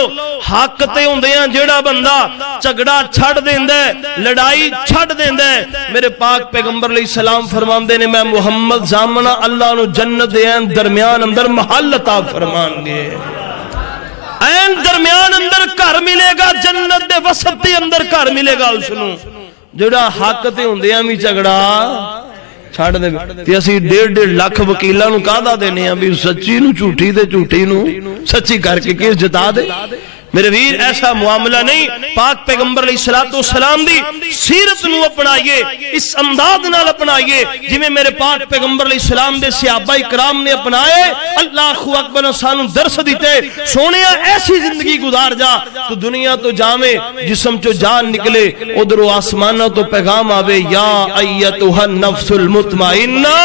حق تے ہوندیاں جڑا بندہ جھگڑا چھڑ دیندا ہے، لڑائی چھڑ دیندا ہے، میرے پاک پیغمبر علیہ السلام فرماندے نے میں محمد زامنہ اللہ نو جنت دے این درمیان اندر محل عطا فرمان گے، این درمیان اندر گھر ملے گا، جنت دے وسط دے اندر گھر ملے گا اس نو جڑا حق تے ہوندیاں بھی جھگڑا چھڑ دے۔ تے اسی 1.5 لاکھ وکیلاں نو کہدا دینے ہیں بھی سچی نو جھوٹی تے جھوٹی نو سچی کر کے کیس جتا دے۔ میرے ویر ایسا معاملہ نہیں۔ پاک پیغمبر علیہ السلام دی سیرت نو اپنائیے، اس انداز نال اپنائیے جی میں میرے پاک پیغمبر علیہ السلام دے صحابہ کرام نے اپنائے۔ اللہ اکبر، سانو درس دیتے سونیا ایسی زندگی گزار جا تو دنیا تو جامے جسم چو جان نکلے، ادھر آسمانہ تو پیغام آوے یا ایتھا النفس المطمئنہ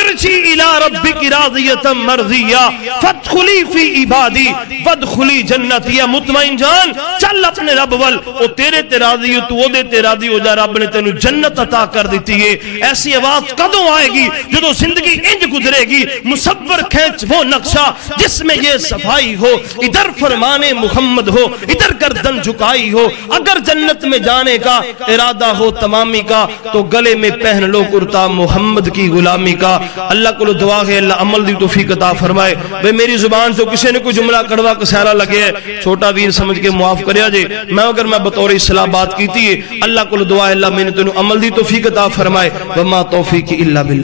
ارجعی الی ربک راضیۃ مرضیہ فادخلی فی عبادی وادخلی جنتی۔ مطمئن جان چل اپنے رب ول، او تیرے تے راضی ہو تو او دے تے راضی ہو جا، رب نے تینو جنت عطا کر دیتی ہے۔ ایسی آواز کدوں آئے گی جدو زندگی انج گزرے گی، مصور کھینچ وہ نقشہ جس میں یہ صفائی ہو، ادھر فرمان محمد ہو ادھر گردن جھکائی ہو۔ اگر جنت میں جانے کا ارادہ ہو تمامی کا تو گلے میں پہن لو کرتا محمد کی غلامی کا۔ اللہ کو دعا ہے اللہ عمل دی توفیق عطا فرمائے۔ بے میری زبان سے کسی نے کوئی جملہ کڑوا کسیرا لگے ہے چھوٹا ویر سمجھ کے معاف کریا جے، میں اگر میں بطور اصلاح بات کیتی ہے، اللہ کو دعا ہے اللہ میں نے تینوں عمل دی توفیق عطا فرمائے۔ وما توفیق الا باللہ۔